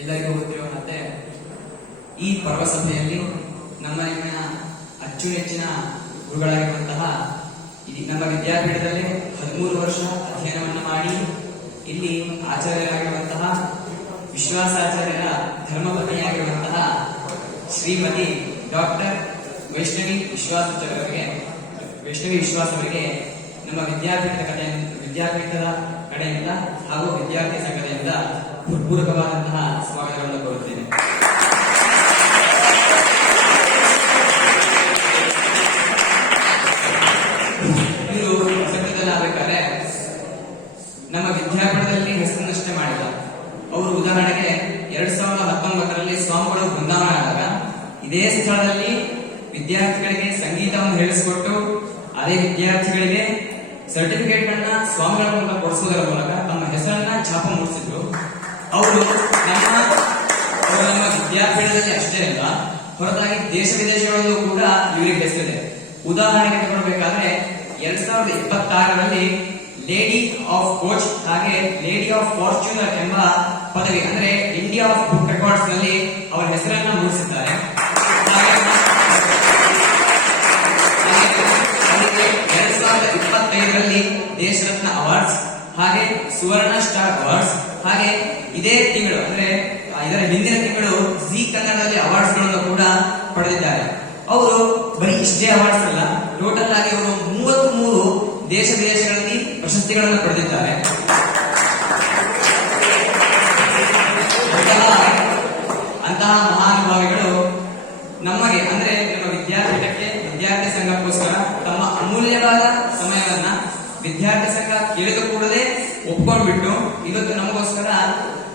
ಎಲ್ಲರಿಗೂ ಗೊತ್ತಿರುವಂತೆ ಈ ಪರ್ವಸಭೆಯಲ್ಲಿ ನಮ್ಮ ಅಚ್ಚುಮೆಚ್ಚಿನ ಗುರುಗಳಾಗಿರುವಂತಹ ನಮ್ಮ ವಿದ್ಯಾಪೀಠದಲ್ಲಿ 13 ವರ್ಷ ಅಧ್ಯಯನವನ್ನು ಮಾಡಿ ಇಲ್ಲಿ ಆಚಾರ್ಯರಾಗಿರುವಂತಹ ವಿಶ್ವಾಸಾಚಾರ್ಯರ ಧರ್ಮಪತ್ನಿಯಾಗಿರುವಂತಹ ಶ್ರೀಮತಿ ಡಾಕ್ಟರ್ ವೈಷ್ಣವಿ ವಿಶ್ವಾಸ್ ಅವರಿಗೆ ನಮ್ಮ ವಿದ್ಯಾಪೀಠದ ಕಡೆಯಿಂದ ಹಾಗೂ ವಿದ್ಯಾರ್ಥಿ ಸಂಘದಿಂದ ಹೃತ್ಪೂರ್ವಕವಾದಂತಹ ಸ್ವಾಗತವನ್ನು ಕೋರುತ್ತೇನೆ. ಇವರು ಪ್ರಸಕ್ತದಲ್ಲಾಗಬೇಕಾದ್ರೆ ನಮ್ಮ ವಿದ್ಯಾಪೀಠದಲ್ಲಿ ಹೆಸರನ್ನಷ್ಟೇ ಮಾಡಿಲ್ಲ. ಅವರು ಉದಾಹರಣೆಗೆ 2019ರಲ್ಲಿ ಸ್ವಾಮಿಗಳು ಬೃಂದಾವನ ಆದಾಗ ಇದೇ ಸ್ಥಳದಲ್ಲಿ ವಿದ್ಯಾರ್ಥಿಗಳಿಗೆ ಸಂಗೀತವನ್ನು ಹೇಳಿಸಿಕೊಟ್ಟು ಅದೇ ವಿದ್ಯಾರ್ಥಿಗಳಿಗೆ ಸರ್ಟಿಫಿಕೇಟ್ ಗಳನ್ನ ಸ್ವಾಮಿಗಳ ಮೂಲಕ ಕೊಡಿಸುವುದರ ಮೂಲಕ ತಮ್ಮ ಹೆಸರನ್ನ ಛಾಪ ಮೂಡಿಸಿದ್ರು. ಅವರು ನಮ್ಮ ವಿದ್ಯಾಪೀಠದಲ್ಲಿ ಅಷ್ಟೇ ಅಲ್ಲ, ಹೊರತಾಗಿ ದೇಶ ವಿದೇಶಗಳಲ್ಲೂ ಕೂಡ ಇವರಿಗೆ ಹೆಸರಿದೆ. ಉದಾಹರಣೆಗೆ ತಗೊಳ್ಬೇಕಾದ್ರೆ 2026ರಲ್ಲಿ ಲೇಡಿ ಆಫ್ ಕೋಚ್ ಹಾಗೆ ಲೇಡಿ ಆಫ್ ಫಾರ್ಚೂನರ್ ಎಂಬ ಪದವಿ ಅಂದ್ರೆ ಇಂಡಿಯಾ ಆಫ್ ಬುಕ್ ರೆಕಾರ್ಡ್ಸ್ ನಲ್ಲಿ ಅವರ ಹೆಸರನ್ನ ಮೂಡಿಸಿದ್ದಾರೆ. 2025ರಲ್ಲಿ ದೇಶರತ್ನ ಅವಾರ್ಡ್ಸ್ ಹಾಗೆ ಸುವರ್ಣ ಸ್ಟಾರ್ ಅವಾರ್ಡ್ಸ್ ಹಾಗೆ ಇದೇ ತಿಂಗಳು ಅಂದ್ರೆ ಇದರ ಹಿಂದಿನ ತಿಂಗಳು ಜಿ ಕನ್ನಡದಲ್ಲಿ ಅವಾರ್ಡ್ಸ್ ಗಳನ್ನು ಕೂಡ ಪಡೆದಿದ್ದಾರೆ. ಅವರು ಬರೀ ಇಷ್ಟೇ ಅವಾರ್ಡ್ಸ್ ಅಲ್ಲ, ಟೋಟಲ್ ಆಗಿ ಅವರು 33 ದೇಶ ವಿದೇಶಗಳಲ್ಲಿ ಪ್ರಶಸ್ತಿಗಳನ್ನು ಪಡೆದಿದ್ದಾರೆ. ಅಂತಹ ಮಹಾನುಭಾವಿಗಳು ನಮಗೆ ಅಂದ್ರೆ ನಮ್ಮ ವಿದ್ಯಾಪೀಠಕ್ಕೆ ವಿದ್ಯಾರ್ಥಿ ಸಂಘಕ್ಕೋಸ್ಕರ ತಮ್ಮ ಅಮೂಲ್ಯವಾದ ಸಮಯವನ್ನ ವಿದ್ಯಾರ್ಥಿ ಸಂಘ ಕೇಳಿದ ಕೂಡಲೇ ಒಪ್ಕೊಂಡ್ಬಿಟ್ಟು ಇವತ್ತು ನಮಗೋಸ್ಕರ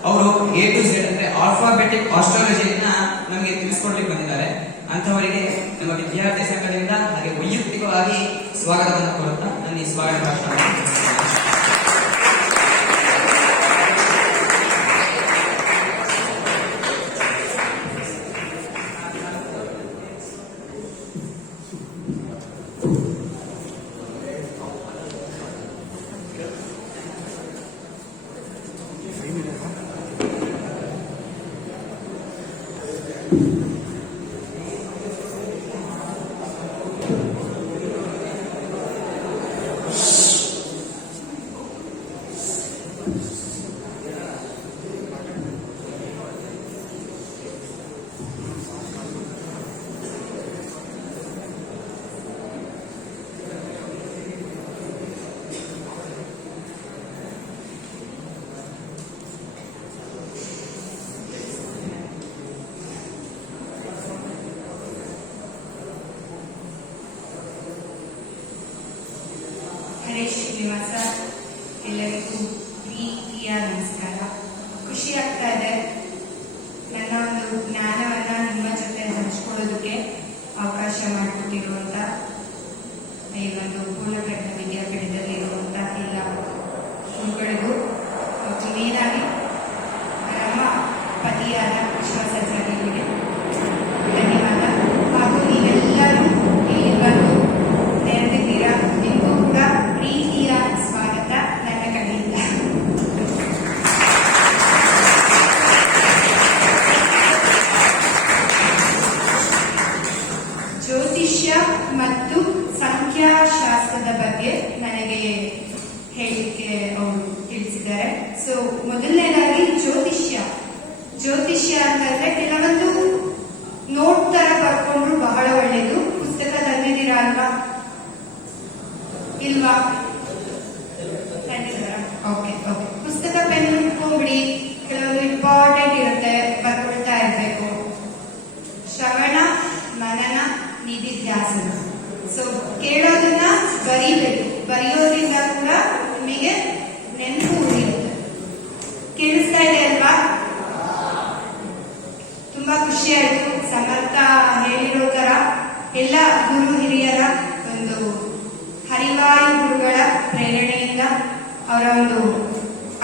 ಅವರು A to Z ಅಂದ್ರೆ ಆಲ್ಫಾಬೆಟಿಕ್ ಆಸ್ಟ್ರಾಲಜಿಯನ್ನ ನಮಗೆ ತಿಳಿಸ್ಕೊಡ್ಲಿಕ್ಕೆ ಬಂದಿದ್ದಾರೆ. ಅಂತವರಿಗೆ ನಮ್ಮ ವಿದ್ಯಾರ್ಥಿ ಸಂಘದಿಂದ ಹಾಗೆ ವೈಯಕ್ತಿಕವಾಗಿ ಸ್ವಾಗತವನ್ನು ಕೋರುತ್ತಾ ನನ್ನ ಈ ಸ್ವಾಗತ ಭಾಷಣ ಶ್ರೀನಿವಾಸ, ಎಲ್ಲರಿಗೂ ಪ್ರೀತಿಯ ನಮಸ್ಕಾರ. ಖುಷಿ ಆಗ್ತಾ ಇದೆ ನನ್ನ ಒಂದು ಜ್ಞಾನವನ್ನ ನಿಮ್ಮ ಜೊತೆ ಹಂಚ್ಕೊಳ್ಳೋದಕ್ಕೆ ಅವಕಾಶ ಮಾಡಿಕೊಟ್ಟಿರುವಂತ ಈ ಒಂದು ಪೂರ್ಣಪ್ರಜ್ಞ ವಿದ್ಯಾಪೀಠದಲ್ಲಿ ಇರುವಂತಹ ಎಲ್ಲ ಗುರುಗಳಿಗೂ ಮೇಲಾಗಿ ನಮ್ಮ ಪತಿಯಾದ ವಿಶ್ವಾಸಾಚಾರ್ಯರಿಗೆ ಧನ್ಯವಾದ. ಹಾಗೂ ನೀವೆಲ್ಲರೂ ಇಲ್ಲಿ ಬಂದು ನೆರೆದಿದ್ದೀರಾ, ನಿಮಗೂ ಕೂಡ ಪ್ರೀತಿಯ ಸ್ವಾಗತ ನನ್ನ ಕಡೆಯಿಂದ. ಜ್ಯೋತಿಷ್ಯ ಮತ್ತು ಸಂಖ್ಯಾಶಾಸ್ತ್ರದ ಬಗ್ಗೆ ನನಗೆ ಹೇಳಲಿಕ್ಕೆ ಅವರು ತಿಳಿಸಿದ್ದಾರೆ. ಸೊ ಮೊದಲನೇದಾಗಿ ಜ್ಯೋತಿಷ್ಯ ಅಂತಂದ್ರೆ ಕೆಲವೊಂದು ನೋಟ್ ತರ ಬರ್ಕೊಂಡ್ರು ಬಹಳ ಒಳ್ಳೇದು. ಪುಸ್ತಕ ತಂದಿದ್ದೀರಾ ಅಲ್ವಾ? ಇಲ್ವಾ? ಓಕೆ. ಪುಸ್ತಕ ಪೆನ್ ಇಟ್ಕೊಂಡ್ಬಿಡಿ. ಕೆಲವೊಂದು ಇಂಪಾರ್ಟೆಂಟ್ ಇರುತ್ತೆ, ಬರ್ಕೊಳ್ತಾ ಇರ್ಬೇಕು. ಶ್ರವಣ ಮನನ ನಿಧಿಧ್ಯಾಸನ. ಸೊ ಕೇಳೋದನ್ನ ಬರೀಬೇಕು. ಬರೆಯೋದ್ರಿಂದ ಕೂಡ ನಿಮಗೆ ನೆನಪು ಉಳಿಯುತ್ತೆ. ಕೇಳಿಸ್ತಾ ಇದೆ ಅಲ್ವಾ? ತುಂಬಾ ಖುಷಿ ಆಯ್ತು. ಸಮರ್ಥ ಹೇಳಿರೋ ತರ ಎಲ್ಲ ಗುರು ಹಿರಿಯರ ಒಂದು ಹರಿವಾಯು ಗುರುಗಳ ಪ್ರೇರಣೆಯಿಂದ ಅವರ ಒಂದು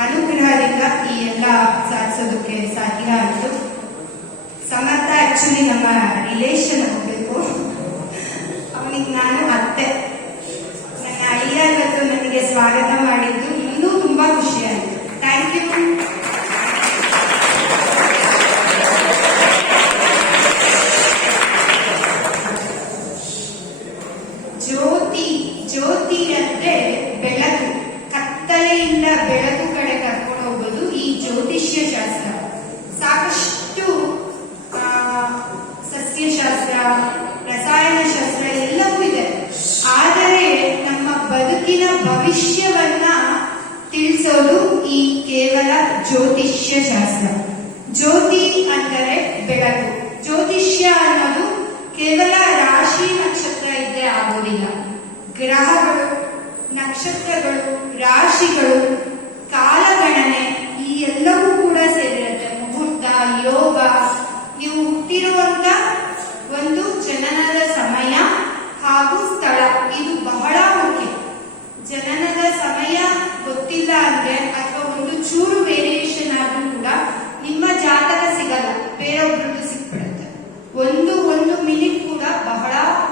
ಅನುಗ್ರಹದಿಂದ ಈ ಎಲ್ಲ ಸಾಧಿಸೋದಕ್ಕೆ ಸಾಧ್ಯ ಆಯಿತು. ಸಮರ್ಥ ಆಕ್ಚುಲಿ ನಮ್ಮ ರಿಲೇಷನ್ ಹೋಗ್ಬೇಕು. ಅವನಿಗೆ ನಾನು ಅತ್ತೆ. ನನ್ನ ಅಳಿಯ ನನಗೆ ಸ್ವಾಗತ ಮಾಡಿದ್ದು ಇನ್ನೂ ತುಂಬಾ ಖುಷಿ ಆಯಿತು. Thank you. ರಹಸ್ಯ. ಜ್ಯೋತಿ ಅಂದರೆ ಬೆಳಕು. ಜ್ಯೋತಿಷ್ಯ ಅನ್ನೋದು ಕೇವಲ ರಾಶಿ ನಕ್ಷತ್ರ ಇದ್ರೆ ಆಗೋದಿಲ್ಲ. ಗ್ರಹಗಳು, ನಕ್ಷತ್ರಗಳು, ರಾಶಿಗಳು, ಕಾಲಗಣನೆ ಈ ಎಲ್ಲವೂ ಕೂಡ ಸೇರಿರುತ್ತೆ. ಮುಹೂರ್ತ, ಯೋಗ, ನೀವು ಹುಟ್ಟಿರುವಂತ ಒಂದು ಜನನದ ಸಮಯ ಹಾಗೂ ಸ್ಥಳ ಇದು ಬಹಳ ಮುಖ್ಯ. ಜನನದ ಸಮಯ ಗೊತ್ತಿಲ್ಲ ಅಂದ್ರೆ ಅಥವಾ ಒಂದು ಚೂರು ವೇರಿಯೇಷನ್ ಆದ್ರೂ ಕೂಡ ನಿಮ್ಮ ಜಾತಕ ಸಿಗಲ್ಲ, ಬೇರೊಬ್ರದ್ದು ಸಿಕ್ಬಿಡುತ್ತೆ. ಒಂದು ಮಿನಿಟ್ ಕೂಡ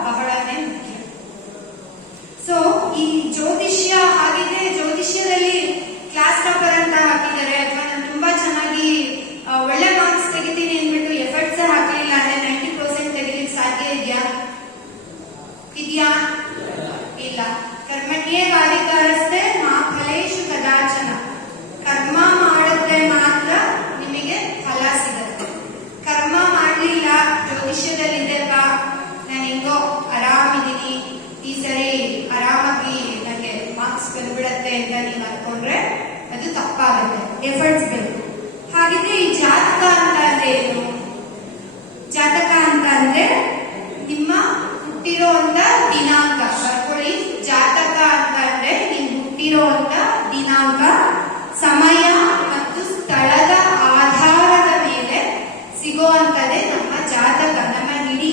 ಬಹಳನೇ ಮುಖ್ಯ. ಸೊ ಈ ಜ್ಯೋತಿಷ್ಯ ಹಾಗಿದ್ರೆ ಜ್ಯೋತಿಷ್ಯದಲ್ಲಿ ಕ್ಲಾಸ್ ಟಾಪರ್ ಅಂತ ಹಾಕಿದ್ದಾರೆ ಅಥವಾ ನಾನು ತುಂಬಾ ಚೆನ್ನಾಗಿ ಒಳ್ಳೆ ಮಾರ್ಕ್ಸ್ ತೆಗಿತೀನಿ ಅಂದ್ಬಿಟ್ಟು ಎಫರ್ಟ್ಸ್ ಹಾಕಲಿಲ್ಲ ಅಂದ್ರೆ 90% ತೆಗಿಲಿಕ್ಕೆ ಸಾಧ್ಯ ಇದೆಯಾ? ಇಲ್ಲ. ಕರ್ಮಣ್ಯೇವಾಧಿಕಾರಸ್ಥೆ ಮಾ ಫಲೇಷು ಕದಾಚನ. ಕರ್ಮ ಮಾಡಿದ್ರೆ ಮಾತ್ರ ನಿಮಗೆ ಫಲ ಸಿಗುತ್ತೆ. ಕರ್ಮ ಮಾಡಲಿಲ್ಲ, ಜ್ಯೋತಿಷ್ಯದಲ್ಲಿದ್ದೆಪ್ಪ ನಾನು ಹೆಂಗೋ ಆರಾಮಿದ್ದೀನಿ, ಈ ಸರಿ ಆರಾಮಾಗಿ ನನಗೆ ಮಾರ್ಕ್ಸ್ ಬಂದ್ಬಿಡತ್ತೆ ಅಂತ ನೀವು ಅನ್ಕೊಂಡ್ರೆ ಅದು ತಪ್ಪಾಗುತ್ತೆ. ಎಫರ್ಟ್ಸ್ ಬೇಕು. ಹಾಗಿದ್ರೆ ಈ ಜಾತಕ ಅಂತ ಅಂದ್ರೆ ಏನು? ಜಾತಕ ಅಂತ ಅಂದ್ರೆ ನಿಮ್ಮ ಹುಟ್ಟಿರೋಂತ ದಿನಾಂಕ. ಬರ್ಕೊಳ್ಳಿ, ಜಾತಕ ಅಂತ ಅಂದ್ರೆ ನೀವು ಹುಟ್ಟಿರೋಂತ ದಿನಾಂಕ, ಸಮಯ ಮತ್ತು ಸ್ಥಳದ ಆಧಾರದ ಮೇಲೆ ಸಿಗುವಂತದೇ ನಮ್ಮ ಜಾತಕ. ನಮ್ಮ ಇಡೀ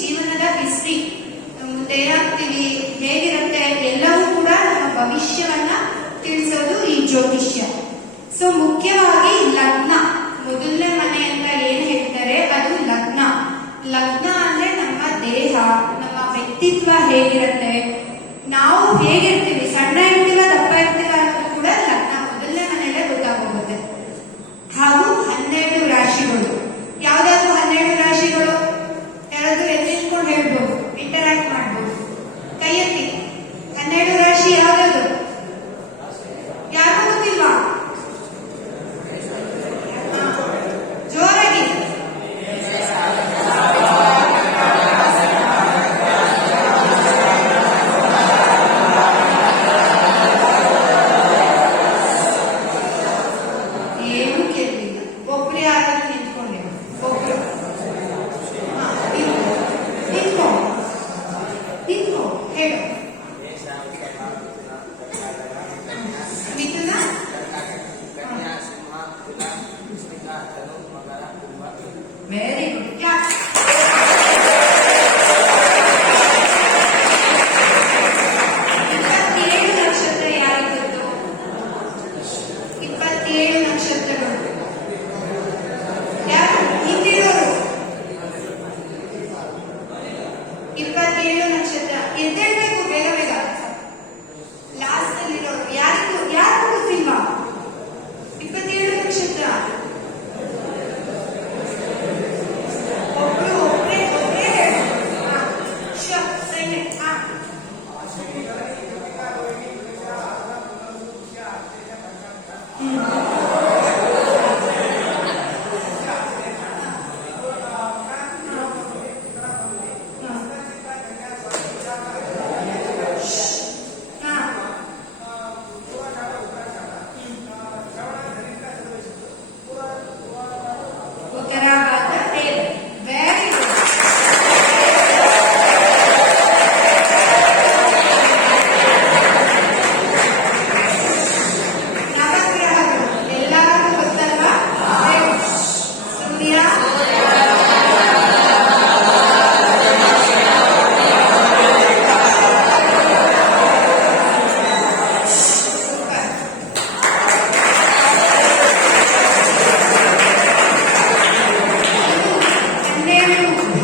ಜೀವನದ ಹಿಸ್ಟ್ರಿ, ಮುಂದೆ ಏನಾಗ್ತೀವಿ, ಹೇಗಿರುತ್ತೆ ಎಲ್ಲವೂ ಕೂಡ ನಮ್ಮ ಭವಿಷ್ಯವನ್ನ ತಿಳಿಸೋದು ಈ ಜ್ಯೋತಿಷ್ಯ. ಸೊ ಮುಖ್ಯವಾಗಿ ಲಗ್ನ, ಮೊದಲನೇ ಮನೆ ಅಂತ ಏನ್ ಹೇಳ್ತಾರೆ ಅದು ಲಗ್ನ. ಲಗ್ನ ಅಂದ್ರೆ ನಮ್ಮ ದೇಹ, ನಮ್ಮ ವ್ಯಕ್ತಿತ್ವ ಹೇಗಿರುತ್ತೆ, ನಾವು ಹೇಗಿರ್ತೀವಿ, ಸಣ್ಣ ಇರ್ತೀವ ದಪ್ಪ ಇರ್ತೀವ ಅನ್ನೋದು ಕೂಡ ಲಗ್ನ ಮೊದಲನೇ ಮನೆಯಲ್ಲೇ ಗೊತ್ತಾಗೋಗುತ್ತೆ. ಹಾಗೂ 12 ರಾಶಿಗಳು. ಯಾವ್ದಾದ್ರು 12 ರಾಶಿಗಳು ಯಾರಾದ್ರೂ ಎತ್ತಿಟ್ಕೊಂಡು ಹೇಳ್ಬೋದು, ಇಂಟರಾಕ್ಟ್ ಮಾಡ್ಬೋದು. ಕೈ ಎತ್ತಿ. 12 ರಾಶಿ ಯಾವ್ದು? ಯಾರಿಗೂ ಗೊತ್ತಿಲ್ವಾ? ಜೋರಾಗಿ. ಏನು ಕೇಳಿಲ್ಲ. ಒಬ್ರು ಯಾರಾದ್ರೂ ನಿಂತ್ಕೊಂಡೆ, ಒಬ್ರು ನಿಂತ್ಕೋ ಹೇಳು. ಮಿಥುನ, ವೆರಿ ಗುಡ್. ಕ್ಲಾಸ್. 27 ನಕ್ಷತ್ರ ಯಾರಿದ್ದು? 27 ನಕ್ಷತ್ರಗಳು ಯಾರು ಹಿಂದಿರೋರು? 27 ನಕ್ಷತ್ರ ಎದ್ದೇಳ್ಬೇಕು ಬೇಗ ಬೇಗ. ಲಾಸ್ಟ್ ಅಲ್ಲಿರೋರು ಯಾರಿಗೂ ಗೊತ್ತಿಲ್ವಾ? 27 ನಕ್ಷತ್ರ ಒಬ್ರೇ ಹೇಳು. ಸೈಲೆಂಟ್. ಉತ್ತರಾಘಾತ ರೇಲ್. Very good. ನವಗ್ರಹಗಳು ಎಲ್ಲರಿಗೂ ಗೊತ್ತಲ್ವಾ? ಸೂರ್ಯ,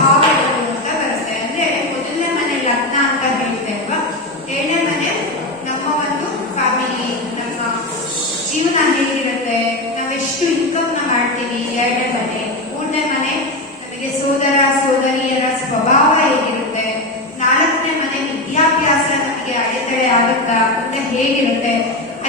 ಭಾವಗಳು ಅಂತ ಬರುತ್ತೆ. ಅಂದ್ರೆ ಮೊದಲನೇ ಮನೆ ಲಗ್ನ ಅಂತ ಹೇಳ್ತೆ ಅಲ್ವಾ? 7ನೇ ಮನೆ ನಮ್ಮ ಒಂದು ಫ್ಯಾಮಿಲಿ, ನಮ್ಮ ಜೀವನ ಹೇಗಿರುತ್ತೆ, ನಾವೆಷ್ಟು ಇನ್ಕಮ್ ನ ಮಾಡ್ತೀವಿ. 2ನೇ ಮನೆ. 3ನೇ ಮನೆ ನಮಗೆ ಸೋದರ ಸೋದರಿಯರ ಸ್ವಭಾವ ಹೇಗಿರುತ್ತೆ. 4ನೇ ಮನೆ ವಿದ್ಯಾಭ್ಯಾಸ ನಮಗೆ ಅಡೆತಡೆ ಆಗುತ್ತಾ, ಮುಂದೆ ಹೇಗಿರುತ್ತೆ.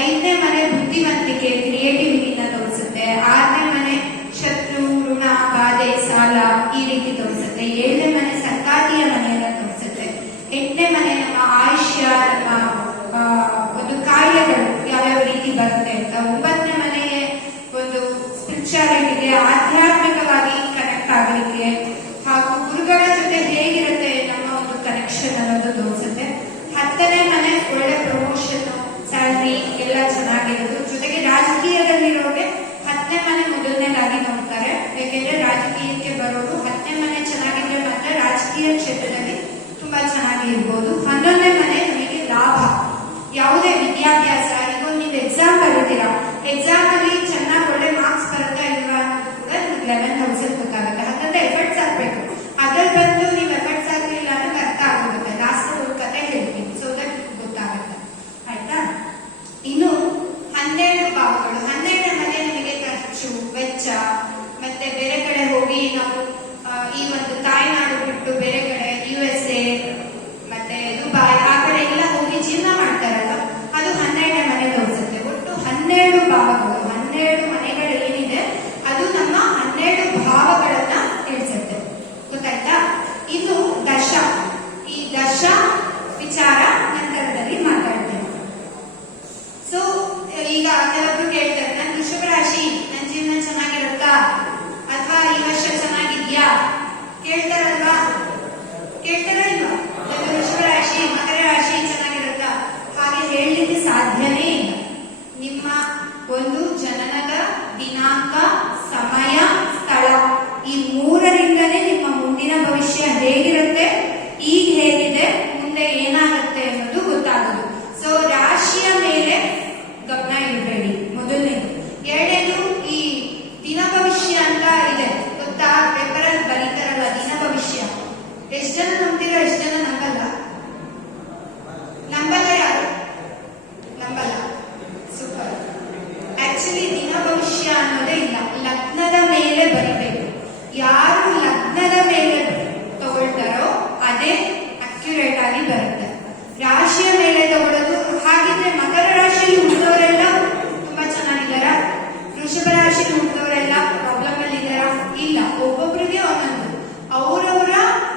5ನೇ ಮನೆ ಬುದ್ಧಿವಂತಿಕೆ, ಕ್ರಿಯೇಟಿವಿಟಿನ ತೋರಿಸುತ್ತೆ. 6ನೇ ಮನೆ ಶತ್ರು, ಋಣ, ಬಾಧೆ, ಸಾಲ ಈ ರೀತಿ ತೋರಿಸುತ್ತೆ. 7ನೇ ಮನೆ ಸಂಗಾತಿಯ ಮನೆಯನ್ನ ತೋರಿಸುತ್ತೆ. 8ನೇ ಮನೆ ನಮ್ಮ ಆಯುಷ್ಯ, ನಮ್ಮ ಒಂದು ಕಾರ್ಯಗಳು ಯಾವ್ಯಾವ ರೀತಿ ಬರುತ್ತೆ ಅಂತ. 9ನೇ ಮನೆಗೆ ಒಂದು ಸ್ಪಿರಿಚುವಾಲಿಟಿ ಸ್ಪಿರಿಚುವಾಲಿಟಿಗೆ, ಆಧ್ಯಾತ್ಮಿಕವಾಗಿ ಕನೆಕ್ಟ್ ಆಗಲಿಕ್ಕೆ ಹಾಗೂ ಗುರುಗಳ ಜೊತೆ ಹೇಗಿರುತ್ತೆ ನಮ್ಮ ಒಂದು ಕನೆಕ್ಷನ್ ಅನ್ನೋದು ತೋರಿಸುತ್ತೆ. 10ನೇ ಮನೆ ಒಳ್ಳೆ ಪ್ರಮೋಷನ್, ಸ್ಯಾಲ್ರಿ ಎಲ್ಲ ಚೆನ್ನಾಗಿರೋದು. ಜೊತೆಗೆ ರಾಜಕೀಯದಲ್ಲಿರೋರಿಗೆ 10ನೇ ಮನೆ ಮೊದಲನೇದಾಗಿ ನೋಡ್ತಾರೆ. ಯಾಕೆಂದ್ರೆ ರಾಜಕೀಯಕ್ಕೆ ಬರೋರು 10ನೇ ಮನೆ ಚೆನ್ನಾಗಿದ್ರೆ ಮಾತ್ರ ರಾಜಕೀಯ ಕ್ಷೇತ್ರದಲ್ಲಿ ತುಂಬಾ ಚೆನ್ನಾಗಿ ಇರ್ಬೋದು. 11ನೇ ಮನೆ ನಮಗೆ ಲಾಭ, ಯಾವುದೇ ವಿದ್ಯಾಭ್ಯಾಸ. ಈಗ ನೀವು ಎಕ್ಸಾಮ್ ಬರೀತೀರಾ, ಎಕ್ಸಾಮ್ ಅಲ್ಲಿ ಚೆನ್ನಾಗಿ ಒಳ್ಳೆ ಮಾರ್ಕ್ಸ್ ಬರುತ್ತಾ ಇಲ್ವಾ ಅನ್ನೋದು ಕೂಡ ನಿಮ್ಗೆ 11th ಹೌಸ್ ಅಲ್ಲಿ ಗೊತ್ತಾಗುತ್ತೆ. ಹಾಗಾದ್ರೆ ಎಫರ್ಟ್ಸ್ ಹಾಕ್ಬೇಕು. ಅದ್ರಲ್ಲಿ ಬಂದು ನೀವು ಎಫರ್ಟ್ಸ್ ಹಾಕ್ಲಿಲ್ಲ ಅನ್ನೋದು ಅರ್ಥ ಆಗುತ್ತೆ. ಲಾಸ್ಟ್ ಒಂದು ಕತೆ ಹೇಳ್ತೀನಿ, ಸೊ ದಟ್ ಗೊತ್ತಾಗುತ್ತೆ. ಆಯ್ತಾ? ಇನ್ನು 12 ಭಾವಗಳು. 12ನೇ ಮನೆ ನಿಮಗೆ ಖರ್ಚು, ವೆಚ್ಚ, ಮತ್ತೆ ಬೇರೆ ಕಡೆ ಹೋಗಿ ನಾವು ಈ ಒಂದು ತಾಯ್ನಾಡು ಬಿಟ್ಟು ಬೇರೆ ಕಡೆ USA ಮತ್ತೆ ದುಬೈ ಆ ಕಡೆ ಎಲ್ಲ ಹೋಗಿ ಜೀವನ ಮಾಡ್ತಾರಲ್ಲ, ಅದು 12ನೇ ಮನೆ ತೋರಿಸುತ್ತೆ. ಒಟ್ಟು 12 ಭಾವಗಳು, 12 ಮನೆಗಳು ಏನಿದೆ ಅದು ನಮ್ಮ 12 ಭಾವಗಳನ್ನ ತಿಳಿಸುತ್ತೆ. ಗೊತ್ತಾಯ್ತಾ? ಇನ್ನು ದಶ, ಈ ದಶ ವಿಚಾರ ನಂತರದಲ್ಲಿ ಮಾತಾಡ್ತೇನೆ. ಸೊ ಈಗ ಕೆಲವೊಬ್ರು ಕೇಳ್ತಾರೆ, ನನ್ನ ವೃಷಭ ರಾಶಿ, ನನ್ನ ಜೀವನ ಚೆನ್ನಾಗಿರುತ್ತಾ ಅಥವಾ ಈ ವರ್ಷ ಚೆನ್ನಾಗಿದ್ಯಾ ಕೇಳ್ತಾರಲ್ವಾ? ಕೇಳ್ತಾರ ಇಲ್ವಾ? ನನ್ನ ವೃಷಭ ರಾಶಿ, ಮಕರ ರಾಶಿ ಚೆನ್ನಾಗಿರುತ್ತಾ? ಹಾಗೆ ಹೇಳಲಿಕ್ಕೆ ಸಾಧ್ಯನೇ ಇಲ್ಲ. ನಿಮ್ಮ ಒಂದು ಜನನದ ದಿನಾಂಕ, ಸಮಯ, ಸ್ಥಳ ಈ 3ರಿಂದನೇ ನಿಮ್ಮ ಮುಂದಿನ ಭವಿಷ್ಯ ಹೇಗಿರುತ್ತೆ, ಈಗ ಹೇಗಿದೆ, ಮುಂದೆ ಏನಾಗುತ್ತೆ ಅನ್ನೋದು ಗೊತ್ತಾಗೋದು. ಸೊ ರಾಶಿಯ ಮೇಲೆ ಗಮನ ಇಡಬೇಡಿ, ಮೊದಲನೇದು. ಎರಡನೇದು, ಈ ದಿನ ಭವಿಷ್ಯ ಅಂತ ಇದೆ ಗೊತ್ತಾ, ಪೇಪರ್ ಅಲ್ಲಿ ಬರೀತಾರಲ್ಲ ದಿನ ಭವಿಷ್ಯ. ಎಷ್ಟು ಜನ ನಂಬ್ತೀರಾ, ಎಷ್ಟು ಜನ ನಂಬಲ್ಲ? ನಂಬಲ್ಲ ಯಾರು? ನಂಬಲ್ಲ. ಸೂಪರ್. ಆಕ್ಚುಲಿ ದಿನ ಭವಿಷ್ಯ ಅನ್ನೋದೇ ಇಲ್ಲ, ಲಗ್ನದ ಮೇಲೆ ಬರಿಬೇಕು. ಯಾರು ಲಗ್ನದ ಮೇಲೆ ತಗೊಳ್ತಾರೋ ಅದೇ ಅಕ್ಯುರೇಟ್ ಆಗಿ ಬರುತ್ತೆ. ರಾಶಿಯ ಮೇಲೆ ತಗೊಳ್ಳೋದು ಹಾಗಿದ್ರೆ ಮಕರ ರಾಶಿಯಲ್ಲಿ ಹುಟ್ಟಿದವರೆಲ್ಲ ತುಂಬಾ ಚೆನ್ನಾಗಿದ್ದಾರಾ? ವೃಷಭ ರಾಶಿಯಲ್ಲಿ ಹುಟ್ಟಿದವರೆಲ್ಲ ಪ್ರಾಬ್ಲಮ್ ಅಲ್ಲಿ ಇದ್ದಾರಾ? ಇಲ್ಲ. ಒಬ್ಬೊಬ್ಬರಿಗೆ ಒಂದೊಂದು ಅವರವರ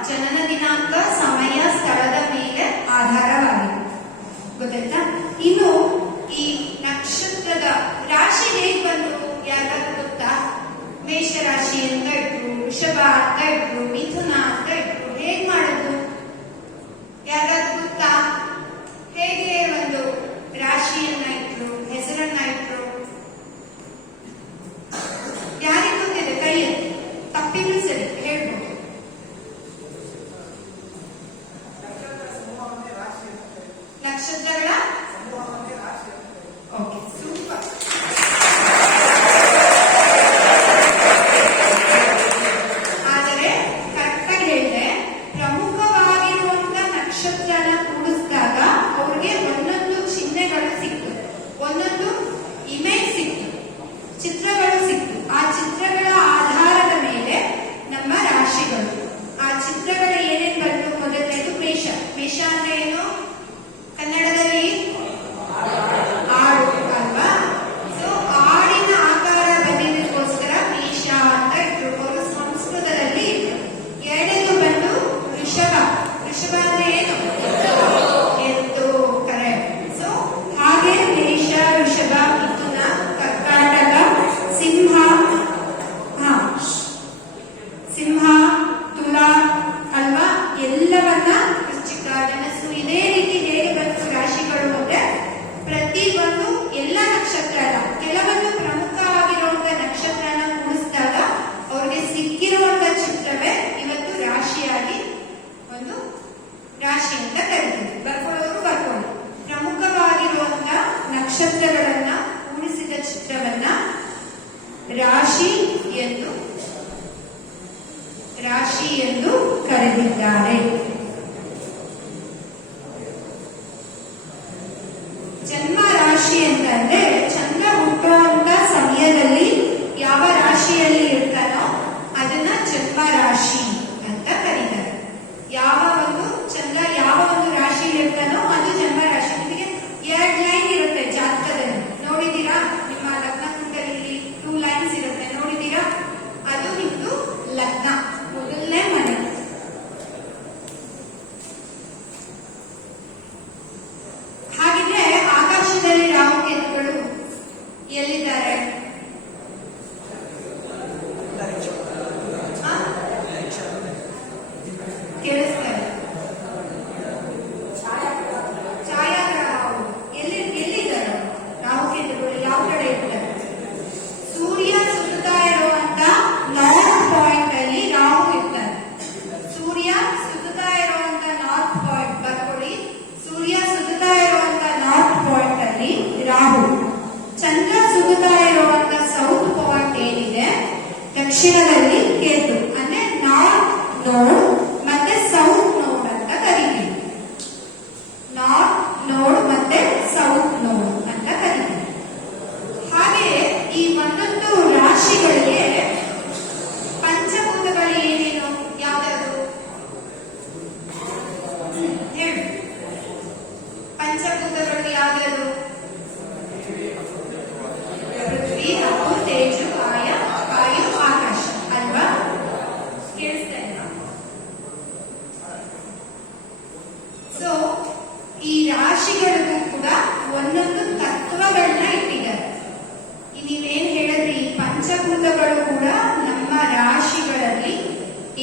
ಜನನ ದಿನಾಂಕ, ಸಮಯ, ಸ್ಥಳದ ಮೇಲೆ ಆಧಾರವಾಗಿದೆ. ಗೊತ್ತಾಯ್ತಾ? ಇನ್ನು ಈ ನಕ್ಷತ್ರದ ರಾಶಿ ಹೇಗ್ ಬಂತು ಯಾರಾದ್ರೂ ಗೊತ್ತಾ? ಮೇಷ ರಾಶಿ ಅಂತ ಇಟ್ರು, ವೃಷಭ ಅಂತ ಇಟ್ರು, ಮಿಥುನ ಅಂತ ಇಟ್ರು. ಹೇಗ್ ಮಾಡೋದು ಯಾರಾದ್ರೂ ಗೊತ್ತಾ? ಹೇಗೆ ಒಂದು ರಾಶಿಯನ್ನ ಇಟ್ರು, ಹೆಸರನ್ನ ಇಟ್ರು? ಯಾರಿಗೆ ಗೊತ್ತಿದೆ? ಕೈಯಲ್ಲಿ ತಪ್ಪಿದ್ರು ಸರಿ ಹೇಳ್ಬೋದು. ನಕ್ಷತ್ರಗಳ ಓಕೆ, ಸೂಪರ್. ಆದರೆ ಕರೆಕ್ಟಾಗಿ ಹೇಳಿದೆ, ಪ್ರಮುಖವಾಗಿರುವಂತ ನಕ್ಷತ್ರನ ಕೂಡಿಸಿದಾಗ ಅವ್ರಿಗೆ ಒಂದೊಂದು ಚಿಹ್ನೆಗಳು ಸಿಕ್ತು, ಒಂದೊಂದು ಇಮೇಜ್ ಸಿಕ್ತು, ಚಿತ್ರಗಳು ಸಿಕ್ತು. ಆ ಚಿತ್ರಗಳ ಆಧಾರದ ಮೇಲೆ ನಮ್ಮ ರಾಶಿಗಳು. ಆ ಚಿತ್ರಗಳ ಏನೇನ್ ಬಂತು? ಮೊದಲನೇದು ಮೇಷ. ಮೇಷ ಅಂದ್ರೆ ಏನು ಕನ್ನಡದಲ್ಲಿ? ಆಡು ಅಲ್ವಾ? ಸೊ ಆಡಿನ ಆಕಾರ ಬಂದಿದ್ದಕ್ಕೋಸ್ಕರ ಮೇಷ ಅಂತ ಇಟ್ರು ಅವರು ಸಂಸ್ಕೃತದಲ್ಲಿ. ಎರಡನೇದು ಬಂದು ವೃಷಭ. ವೃಷಭ ಅಂದ್ರೆ ಏನು? ಎತ್ತು. ಕರೆಕ್ಟ್. ಸೊ ಹಾಗೆ ಮೇಷ, ವೃಷಭ, ಮಿಥುನ, ಕರ್ಕಾಟಕ, ಸಿಂಹ, ಸಿಂಹ, ತುಲಾ ಅಲ್ವಾ? ಎಲ್ಲವನ್ನ ವೃಶ್ಚಿಕ, ಧನಸ್ಸು, ಇದೇ ರೀತಿ ಹೇಗೆ ಬಂತು ರಾಶಿಗಳು ಅಂದ್ರೆ ಪ್ರತಿ ಒಂದು ಎಲ್ಲ ನಕ್ಷತ್ರ ಅಲ್ಲ, ಕೆಲವೊಂದು ಪ್ರಮುಖ ಆಗಿರುವಂತ ನಕ್ಷತ್ರನ ಕೂಡಿಸಿದಾಗ ಅವ್ರಿಗೆ ಸಿಕ್ಕಿರುವಂತ ಚಿತ್ರವೇ ಇವತ್ತು ರಾಶಿಯಾಗಿ ಒಂದು ರಾಶಿ ಅಂತ ಕರಿತೀವಿ. ಬರ್ಕೊಳ್ಳೋರು ಬರ್ಕೊಳ್ಳಿ. ಪ್ರಮುಖವಾಗಿರುವಂತ ನಕ್ಷತ್ರಗಳನ್ನ ಕೂಡಿಸಿದ ಚಿತ್ರವನ್ನ ರಾಶಿ ಎಂದು ಕರೆದಿದ್ದಾರೆ. ಜನ್ಮ ರಾಶಿ ಅಂತಂದ್ರೆ ಚಂದ್ರ ಹುಟ್ಟುವಂತ ಸಮಯದಲ್ಲಿ ಯಾವ ರಾಶಿಯಲ್ಲಿ ಇರ್ತಾನೋ ಅದನ್ನ ಜನ್ಮ ರಾಶಿ ಅಂತ ಕರೀತಾರೆ. ಯಾವ ಒಂದು ಚಂದ್ರ ಯಾವ ಒಂದು ರಾಶಿಯಲ್ಲಿ ಇರ್ತಾನೋ ಅದು ಜನ್ಮ ರಾಶಿ. ನಿಮಗೆ 2 ಲೈನ್ ಇರುತ್ತೆ ಜಾತಕದಲ್ಲಿ, ನೋಡಿದೀರಾ? ನಿಮ್ಮ ಲಗ್ನ ಕುಂಡಲಿಯಲ್ಲಿ 2 ಲೈನ್ಸ್ ಇರುತ್ತೆ, ನೋಡಿದೀರಾ? ಅದು ನಿಮ್ದು ಲಗ್ನ, ಮೊದಲನೇ ಮನೆ. ದಕ್ಷಿಣದಲ್ಲಿ ಕೇತು ಅಂದ್ರೆ ನಾರ್ತ್ ನೋಡ್ ಮತ್ತೆ ಸೌತ್ ನೋಡ್ ಅಂತ ಕರಿತೀವಿ. ನಾರ್ತ್ ನೋಡ್ ಮತ್ತೆ ಸೌತ್ ನೋಡ್ ಅಂತ ಕರಿತೀವಿ. ಹಾಗೆ ಈ ಒಂದೊಂದು ರಾಶಿಗಳಿಗೆ ಪಂಚಭೂತಗಳು ಏನೇನು ಯಾವ್ದಾದ್ರು ಹೇಳಿ. ಪಂಚಭೂತಗಳು ಯಾವ್ದಾದ್ರು? ಪೃಥ್ವಿ, ಅಪ್ಪು, ತೇಜು, ವಾಯು, ಆಕಾಶ ಅಲ್ವಾ? ಕೇಳಿಸ್ತಾ ಇಲ್ಲ? ಸೊ ಈ ರಾಶಿಗಳಿಗೂ ಕೂಡ ಒಂದೊಂದು ತತ್ವಗಳನ್ನ ಇಟ್ಟಿದ್ದಾರೆ. ನೀವೇನ್ ಹೇಳಿದ್ರಿ, ಈ ಪಂಚಭೂತಗಳು ಕೂಡ ನಮ್ಮ ರಾಶಿಗಳಲ್ಲಿ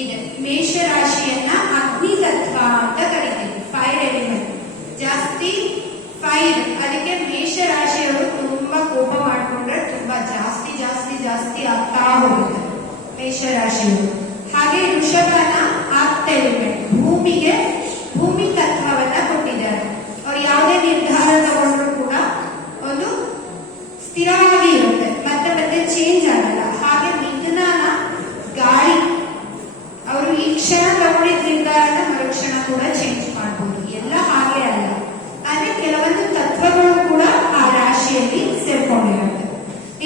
ಇದೆ. ಮೇಷ ರಾಶಿಯನ್ನ ಅಗ್ನಿ ತತ್ವ ಅಂತ ಕರಿತೀವಿ, ಫೈರ್ ಎಲಿಮೆಂಟ್, ಜಾಸ್ತಿ ಫೈರ್. ಅದಕ್ಕೆ ಮೇಷ ರಾಶಿಯವರು ತುಂಬಾ ಕೋಪ ಮಾಡ್ಕೊಂಡ್ರೆ ತುಂಬಾ ಜಾಸ್ತಿ ಜಾಸ್ತಿ ಜಾಸ್ತಿ ಆಗ್ತಾ ಹೋಗುತ್ತೆ ಮೇಷ ರಾಶಿಯವರು. ಹಾಗೆ ವೃಷಭನ ಆಪ್ತ ಎಲಿಮೆಂಟ್, ಭೂಮಿ ತತ್ವವನ್ನ ಕೊಟ್ಟಿದ್ದಾರೆ. ಅವ್ರು ಯಾವುದೇ ನಿರ್ಧಾರ ತಗೊಂಡ್ರು ಕೂಡ ಒಂದು ಸ್ಥಿರವಾಗಿ ಇರುತ್ತೆ, ಮತ್ತೆ ಮತ್ತೆ ಚೇಂಜ್ ಆಗಲ್ಲ. ಹಾಗೆ ಮಿಥುನನ ಗಾಳಿ, ಅವರು ಈ ಕ್ಷಣ ತಗೊಂಡಿದ್ದ ನಿರ್ಧಾರನ ಮರುಕ್ಷಣ ಕೂಡ ಚೇಂಜ್ ಮಾಡಬಹುದು. ಎಲ್ಲ ಹಾಗೆ ಅಲ್ಲ, ಆದ್ರೆ ಕೆಲವೊಂದು ತತ್ವಗಳು ಕೂಡ ಆ ರಾಶಿಯಲ್ಲಿ ಸೇರ್ಕೊಂಡಿರುತ್ತೆ.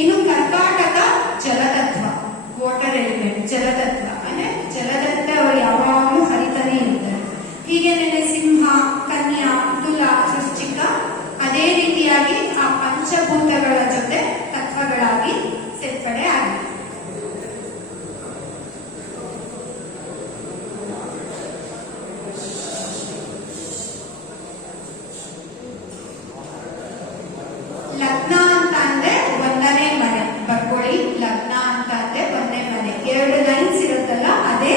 ಇನ್ನು ಕರ್ಕಾಟಕ ಜಲತತ್ವ, ವಾಟರ್ ಎಲಿಮೆಂಟ್, ಜಲತತ್ವ ಅಂದ್ರೆ ಜಲದಂತೆ ಅವರು ಯಾವಾಗಲೂ ಹರಿತಾನೆ ಇರ್ತಾರೆ. ಹೀಗೆ ಸಿಂಹ, ಕನ್ಯಾ, ತುಲಾ, ವೃಶ್ಚಿಕ ಅದೇ ರೀತಿಯಾಗಿ ಆ ಪಂಚಭೂತಗಳ ಜೊತೆ ತತ್ವಗಳಾಗಿ ಸೇರ್ಪಡೆ ಆಗಿದೆ. ಲಗ್ನ ಅಂತ ಅಂದ್ರೆ ಒಂದನೇ ಮನೆ, ಬರ್ಕೊಳ್ಳಿ. ಲಗ್ನ ಅಂತ ಅಂದ್ರೆ ಒಂದನೇ ಮನೆ, 2 ಲೈನ್ಸ್ ಇರುತ್ತಲ್ಲ ಅದೇ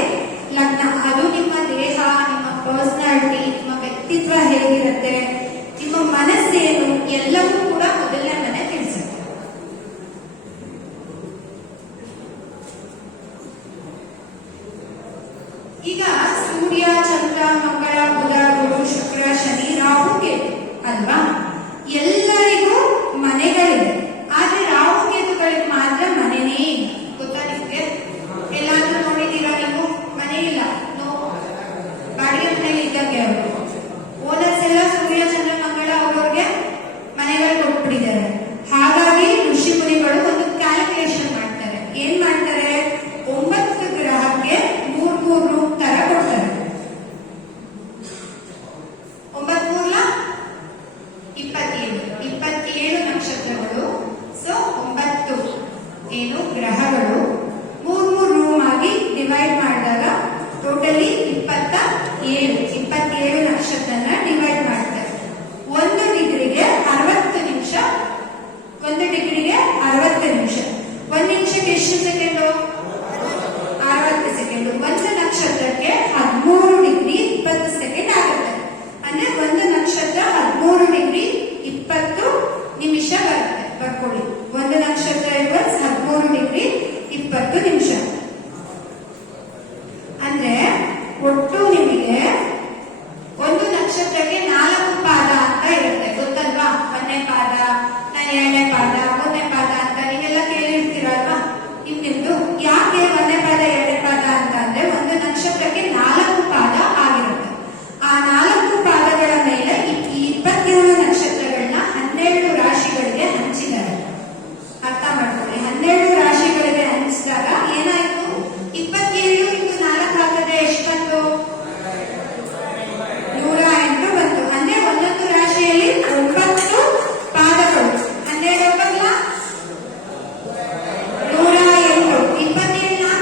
ಲಗ್ನ. ಅದು ನಿಮ್ಮ ದೇಹ, ನಿಮ್ಮ ಪರ್ಸನಾಲಿಟಿ, ನಿಮ್ಮ ವ್ಯಕ್ತಿತ್ವ ಹೇಗಿರುತ್ತೆ, ನಿಮ್ಮ ಮನಸ್ಸೇನು, ಎಲ್ಲವೂ ಕೂಡ ಮೊದಲನೇ ಮನೆ ತಿಳಿಸುತ್ತೆ. ಈಗ ಸೂರ್ಯ, ಚಂದ್ರ, ಮಂಗಳ, ಬುಧ, ಗುರು, ಶುಕ್ರ, ಶನಿ, ರಾಹು, ಕೇತು ಅಲ್ವಾ? ಎಲ್ಲರಿಗೂ ಮನೆಗಳಿದೆ, ಆದ್ರೆ ರಾಹು ಕೇತುಗಳಿಗೆ ಮಾತ್ರ ಮನೆನೇ ಇಲ್ಲ. ಗೊತ್ತಾ ನಿಮ್ಗೆ? ಎಲ್ಲಾದ್ರೂ ನೋಡಿದೀರಾ ನೀವು? ಮನೆ ಇಲ್ಲ, ಬಾಡಿಗೆ ಮನೆಗೆ ಇದ್ದಂಗೆ ಅವರು. ಓನರ್ಸ್ ಎಲ್ಲ ಸೂರ್ಯ, ಚಂದ್ರ, ಮಂಗಳ ಅವರವ್ರಿಗೆ ಮನೆಗಳು ಕೊಟ್ಬಿಟ್ಟಿದ್ದಾರೆ. ಹಾಗಾಗಿ ಋಷಿ ಮುನಿಗಳು ಒಂದು ಕ್ಯಾಲ್ಕುಲೇಷನ್ ಮಾಡ್ತಾರೆ. ಏನ್ ಮಾಡ್ತಾರೆ? 9 ಗ್ರಹಕ್ಕೆ 3 ರೂಮ್ ತರ ಕೊಡ್ತಾರೆ. 9 27 ನಕ್ಷತ್ರಗಳು. ಸೊ 9 ಏನು ಗ್ರಹಗಳು 3 ರೂಮ್ ಆಗಿ ಡಿವೈಡ್ ಮಾಡಿದಾಗ ಟೋಟಲಿ 27 ನಕ್ಷತ್ರನ ಡಿವೈಡ್ ಮಾಡ್ತಾರೆ. 1 ಡಿಗ್ರಿಗೆ 60 ನಿಮಿಷ. 1 ಡಿಗ್ರಿಗೆ 60 ನಿಮಿಷ. 1 ನಿಮಿಷಕ್ಕೆ ಎಷ್ಟು ಸೆಕೆಂಡು? 60 ಸೆಕೆಂಡು. 1 ನಕ್ಷತ್ರಕ್ಕೆ 13 ಡಿಗ್ರಿ 20 ಸೆಕೆಂಡ್ ಆಗುತ್ತೆ. ಅಂದ್ರೆ 1 ನಕ್ಷತ್ರ 13 ಡಿಗ್ರಿ 20 ನಿಮಿಷ ಬರುತ್ತೆ. ಬರ್ಕೊಳ್ಳಿ, 1 ನಕ್ಷತ್ರ 13 ಡಿಗ್ರಿ 20 ನಿಮಿಷ. ಅಂದ್ರೆ ಒಟ್ಟು ನಿಮಗೆ 1 ನಕ್ಷತ್ರಕ್ಕೆ 4 ಪಾದ ಅಂತ ಇರುತ್ತೆ. ಗೊತ್ತಲ್ವಾ? 1ನೇ ಪಾದ, 2ನೇ ಪಾದ, 3ನೇ ಪಾದ ಅಂತ ನೀವೆಲ್ಲ ಕೇಳಿರ್ತೀರಲ್ವಾ? ನಿಮ್ದು ಯಾಕೆ 1ನೇ ಪಾದ 2ನೇ ಪಾದ ಅಂತ ಅಂದ್ರೆ 1 ನಕ್ಷತ್ರಕ್ಕೆ 4 ಪಾದ ಆಗಿರುತ್ತೆ. ಆ 4 ಪಾದಗಳ ಮೇಲೆ ಈ 27 ನಕ್ಷತ್ರಗಳನ್ನ 12 ರಾಶಿಗಳಿಗೆ ಹಂಚಿದ್ದಾರೆ. ಅರ್ಥ ಮಾಡ್ಕೊಳ್ಳಿ. 12 ರಾಶಿಗಳಿಗೆ ಹಂಚಿದಾಗ ಏನಾಯ್ತು? 27 × 4 ಹಾಕಿದ್ರೆ ಎಷ್ಟು ಬಂತು? 108 ಬಂತು. ಅಂದ್ರೆ ಒಂದೊಂದು ರಾಶಿಯಲ್ಲಿ 9 ಪಾದಗಳು. 12 108. 27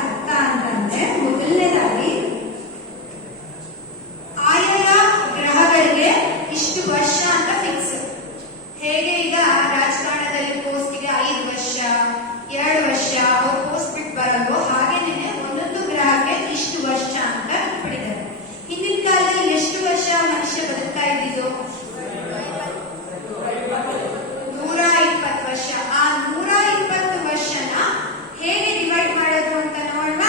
ಅರ್ಥ ಅಂತಂದ್ರೆ ಮೊದಲನೇದಾಗಿ ಆಯಾ ಗ್ರಹಗಳಿಗೆ ಇಷ್ಟು ವರ್ಷ ಅಂತ ಫಿಕ್ಸ್. ಹೇಗೆ ಈಗ ರಾಜಕಾರಣದಲ್ಲಿ ಪೋಸ್ಟ್ಗೆ 5 ವರ್ಷ 2 ವರ್ಷ ಅವ್ರು ಪೋಸ್ಟ್ ಬಿಟ್ಟು ಬರಲ್ವೋ ಹಾಗೇನೆ ಒಂದೊಂದು ಗ್ರಹಕ್ಕೆ ಇಷ್ಟು ವರ್ಷ ಅಂತ ಇಟ್ಬಿಟ್ಟಿದ್ದಾರೆ. ಹಿಂದಿನ ಕಾಲದಲ್ಲಿ ಎಷ್ಟು ವರ್ಷ ಮನುಷ್ಯ ಬದುಕ್ತಾ ಇದ್ದಿದ್ದು? 120 ವರ್ಷ. ಆ 120 ವರ್ಷನ ಹೇಗೆ ಡಿವೈಡ್ ಮಾಡೋದು ಅಂತ ನೋಡೋಣ.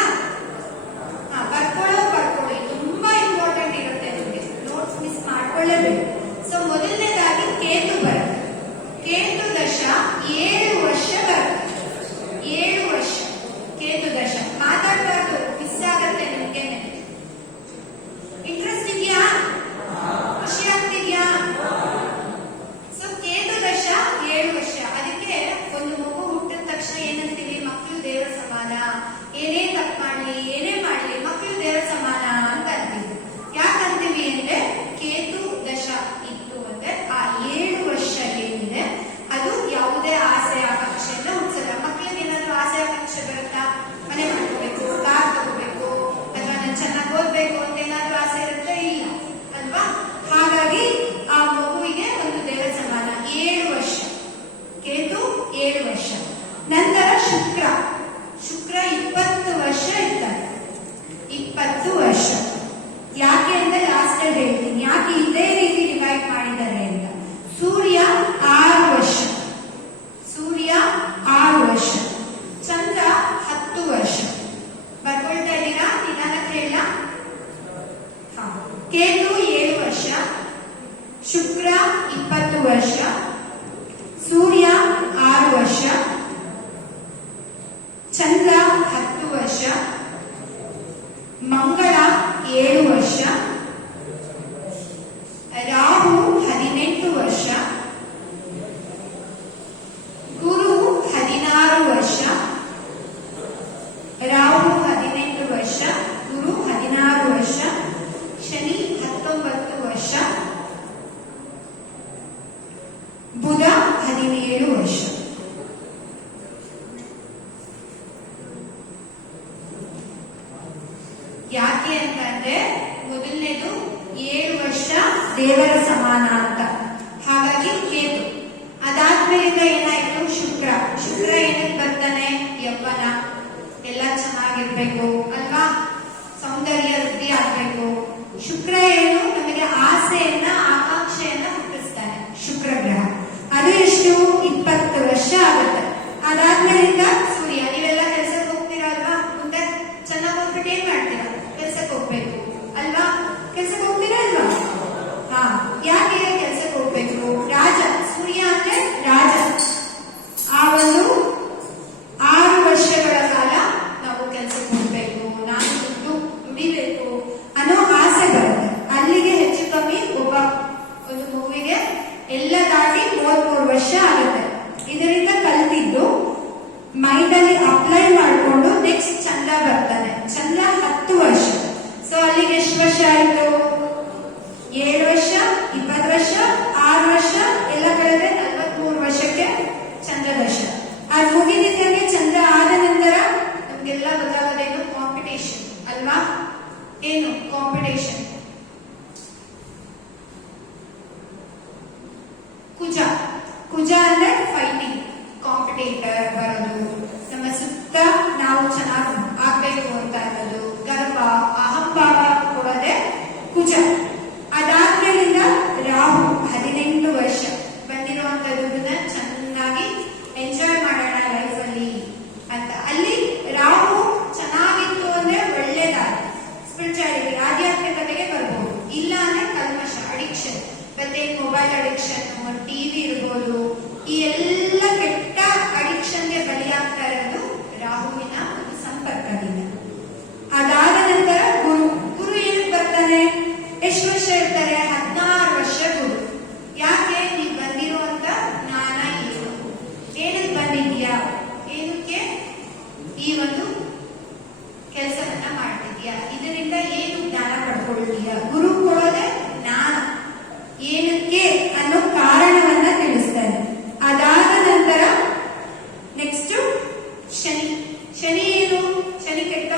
ಬರ್ಕೊಳ್ಳಿ, ತುಂಬಾ ಇಂಪಾರ್ಟೆಂಟ್ ಇರುತ್ತೆ ನಿಮಗೆ, ನೋಟ್ಸ್ ಮಿಸ್ ಮಾಡ್ಕೊಳ್ಳೇಬೇಕು. ಸೊ ಮೊದಲನೇದಾಗಿ ಕೇತು ಬರುತ್ತೆ. ಕೇತು ದಶ 7 ವರ್ಷ ಬರುತ್ತೆ. 7 ವರ್ಷ ಕೇತು ದಶ. ಮಾತಾಡ್ಬಾರ್ದು, ಮಿಸ್ ಆಗತ್ತೆ ನಿಮ್ಗೆ. ಇಂಟ್ರೆಸ್ಟ್ ಇದೆಯಾ? ಖುಷಿ ಆಗ್ತಿದ್ಯಾ? ಸೊ ಕೇತು ದಶ 7 ವರ್ಷ. ಅದಕ್ಕೆ ಒಂದು ಮಗು ಹುಟ್ಟಿದ ತಕ್ಷಣ ಏನಂತೀವಿ? ಮಕ್ಕಳು ದೇವರ ಸಮಾನ. ಏನೇ ತಪ್ಪು ಮಾಡ್ಲಿ, ಏನೇ ಮಾಡ್ಲಿ, ಮಕ್ಕಳು ದೇವರ ಸಮಾನ ಅಂತ ಅಂತೀವಿ. ಯಾಕಂತೀವಿ ಅಂದ್ರೆ ಕೇತು ದಶ ಇತ್ತು ಅಂದ್ರೆ ಆ 7 ವರ್ಷ ಏನಿದೆ ಅದು ಯಾವುದೇ ಆಸೆ ಆಕಾಂಕ್ಷೆಯನ್ನ ಹುಟ್ಟಿಸಲ್ಲ. ಮಕ್ಕಳಿಗೆ ಏನಾದ್ರು ಆಸೆ ಆಕಾಂಕ್ಷೆ ಬರುತ್ತಾ? ಮನೆ ಮಾಡ್ಕೋಬೇಕು, ಕಾರ್ ತಗೋಬೇಕು, ಅಥವಾ ನಾನು ಚೆನ್ನಾಗಿ ಓದ್ಬೇಕು ಅಂತ ಏನಾದ್ರು ಆಸೆ ಇರುತ್ತೆ? ಇಲ್ಲ ಅಲ್ವಾ? ಹಾಗಾಗಿ ಆ ಮಗುವಿಗೆ ಒಂದು ದೇವರ ಸಮಾನ 7 ವರ್ಷ. ಕೇತು 7 ವರ್ಷ. ನಂತರ ಶುಕ್ರ 20 ವರ್ಷ ಇರ್ತಾರೆ. 20 ವರ್ಷ. ಯಾಕೆ ಅಂತ ಲಾಸ್ಟ್ ಅಲ್ಲಿ ಹೇಳ್ತೀನಿ, ಯಾಕೆ ಇದೇ ರೀತಿ ಡಿವೈಡ್ ಮಾಡಿದ್ದಾರೆ ಅಂತ. ಸೂರ್ಯ 6 ವರ್ಷ. 6 ವರ್ಷ. ಚಂದ್ರ 10 ವರ್ಷ. ಬರ್ಕೊಳ್ತಾ ಇದ್ದೀರಾ? ನಿಧಾನಕ್ಕೆ ಹೇಳ. ಕೇತು 7 ವರ್ಷ, ಶುಕ್ರ 20 ವರ್ಷ, ಸೂರ್ಯ 6 ವರ್ಷ, ಚಂದ್ರ 10 ವರ್ಷ, ಮಂಗಳ 7 ವರ್ಷ, ರಾಹು 18 ವರ್ಷ, ಗುರು 16 ವರ್ಷ. ರಾಹು 18 ವರ್ಷ, ಗುರು 16 ವರ್ಷ, ಶನಿ 19 ವರ್ಷ, ಬುಧ 17 ವರ್ಷ. ಯಾಕೆ ಅಂತಂದ್ರೆ ಮೊದಲನೇದು 7 ವರ್ಷ ದೇವರ ಸಮಾನ ಅಂತ, ಹಾಗಾಗಿ ಕೇತು. ಅದಾದ್ಮೇಲಿಂದ ಏನಾಯ್ತು? ಶುಕ್ರ ಏನಕ್ಕೆ ಬರ್ತಾನೆ? ಯವ್ವನ, ಎಲ್ಲ ಚೆನ್ನಾಗಿರ್ಬೇಕು ಅಲ್ವಾ, ಸೌಂದರ್ಯ ವೃದ್ಧಿ ಆಗ್ಬೇಕು. ಶುಕ್ರ ಏನು? ನಮಗೆ ಆಸೆಯನ್ನ ಆಕಾಂಕ್ಷೆಯನ್ನ ಹುಟ್ಟಿಸ್ತಾನೆ ಶುಕ್ರ ಗ್ರಹ. ಅದು ಎಷ್ಟು? 20 ವರ್ಷ ಆಗುತ್ತೆ. ಅದಾದ್ಮೇಲಿಂದ ಸೂರ್ಯ. ನೀವೆಲ್ಲ ಕೆಲ್ಸಕ್ಕೆ ಹೋಗ್ತೀರಾ ಅಲ್ವಾ? ಮುಂದೆ ಚೆನ್ನಾಗಿ ಹೋಗ್ಬಿಟ್ಟು ಏನ್ ಮಾಡ್ತೀರಾ? ಕೆಲ್ಸಕ್ಕೆ ಹೋಗ್ಬೇಕು ಅಲ್ವಾ? ಕೆಲ್ಸಕ್ಕೆ ಹೋಗ್ತೀರಾ ಅಲ್ವಾ? ಯಾಕೆ ಕೆಲ್ಸಕ್ಕೆ ಹೋಗ್ಬೇಕು? ರಾಜ. ಸೂರ್ಯ ಅಂದ್ರೆ ರಾಜ. ಆ ಒಂದು 6 ವರ್ಷಗಳ ಕಾಲ ನಾವು ಕೆಲ್ಸಕ್ಕೆ ಹೋಗ್ಬೇಕು, ನಾನು ದುಡಿಬೇಕು ಅನ್ನೋ ಆಸೆ ಬರುತ್ತೆ. ಅಲ್ಲಿಗೆ ಹೆಚ್ಚು ಕಮ್ಮಿ ಒಂದು ಮಗುವಿಗೆ ಎಲ್ಲ ದಾಟಿ 33 ವರ್ಷ ಆಗುತ್ತೆ. ಇದರಿಂದ ಕಲ್ತಿದ್ದು ಮೈಂಡ್ ಅಲ್ಲಿ ಅಪ್ಲೈ ಮಾಡಿಕೊಂಡು ನೆಕ್ಸ್ಟ್ ಚಂದ್ರ ಬರ್ತಾನೆ. ಚಂದ್ರ 10 ವರ್ಷ. ಸೊ ಅಲ್ಲಿಗೆ ಎಷ್ಟು ವರ್ಷ ಆಯ್ತು? 7 ವರ್ಷ, 20 ವರ್ಷ, 6 ವರ್ಷ, ಎಲ್ಲ ಕಳೆದ್ರೆ 43 ವರ್ಷಕ್ಕೆ ಚಂದ್ರ ದಶ. ಅದು ಮುಗಿದಿದ್ದಂಗೆ ಚಂದ್ರ ಆದ ನಂತರ ನಮ್ಗೆಲ್ಲ ಗೊತ್ತಾಗೋದೇನು? ಕಾಂಪಿಟೇಷನ್ ಅಲ್ವಾ? ಏನು ಕಾಂಪಿಟೇಷನ್? ಕುಜ ಅಂದ್ರೆ ಫೈಟಿಂಗ್, ಕಾಂಪಿಟೇಟರ್ ಬರೋದು, ನಮ್ಮ ಸುತ್ತ ನಾವು ಚೆನ್ನಾಗಿ ಆಗ್ಬೇಕು ಅಂತ ಅನ್ನೋದು, ಗರ್ವ ಅಹಂಭಾವ ಕೊಡೋದೆ ಕುಜ. ಅದಾದ್ಮೇಲಿಂದ ರಾಹು 18 ವರ್ಷ. ಬಂದಿರುವಂತದ್ದನ್ನ ಚೆನ್ನಾಗಿ ಎಂಜಾಯ್ ಮಾಡೋಣ ಲೈಫಲ್ಲಿ ಅಂತ. ಅಲ್ಲಿ ರಾಹು ಚೆನ್ನಾಗಿತ್ತು ಅಂದ್ರೆ ಒಳ್ಳೇದಾಗಿ ಸ್ಪಿರಿಚುಯಾಲಿಟಿ, ಆಧ್ಯಾತ್ಮಿಕತೆಗೆ ಬರ್ಬೋದು. ಇಲ್ಲ ಅಂದ್ರೆ ಕಲ್ಮಶ, ಅಡಿಕ್ಷನ್, ಮತ್ತೆ ಮೊಬೈಲ್ ಅಡಿಕ್ಷನ್, ಟಿವಿ ಇರ್ಬೋದು. ಈ ಎಲ್ಲ ಕೆಟ್ಟ ಅಡಿಕ್ಷನ್ಗೆ ಬಲಿಯಾಗ್ತಾ ಇರೋದು ರಾಹುವಿನ ಒಂದು ಸಂಪರ್ಕದಿಂದ. ಅದಾದ ನಂತರ ಗುರು ಏನಕ್ಕೆ ಬರ್ತಾನೆ? ಎಷ್ಟು ವರ್ಷ ಇರ್ತಾರೆ? 16 ವರ್ಷ ಗುರು. ಯಾಕೆ? ನೀವು ಬಂದಿರುವಂತ ಜ್ಞಾನ ಏನು? ಏನಕ್ಕೆ ಬಂದಿದ್ಯಾ? ಏನಕ್ಕೆ ಈ ಒಂದು ಕೆಲಸವನ್ನ ಮಾಡ್ತಿದ್ಯಾ? ಇದರಿಂದ ಏನು ಜ್ಞಾನ ಪಡ್ಕೊಳ್ತೀಯಾ? ಗುರು ಕೊಡೋದೆ ಜ್ಞಾನ. ಏನಕ್ಕೆ ಅನ್ನೋ ಕಾರಣವನ್ನ ತಿಳಿಸ್ತಾನೆ. ಅದಾದ ನಂತರ ನೆಕ್ಸ್ಟ್ ಶನಿ. ಶನಿ ಏನು? ಶನಿ ಕೆಟ್ಟ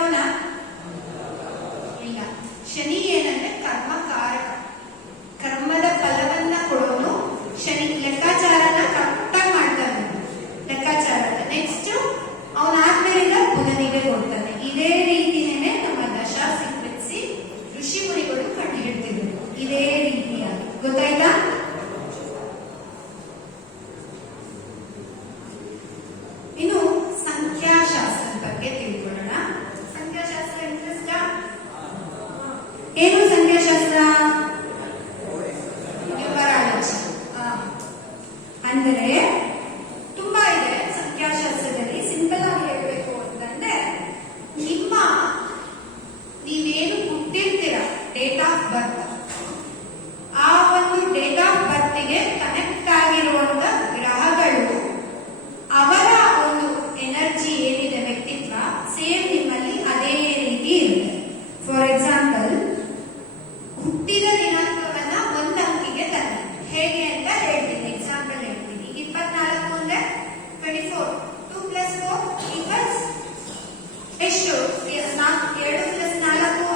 2 + 4 =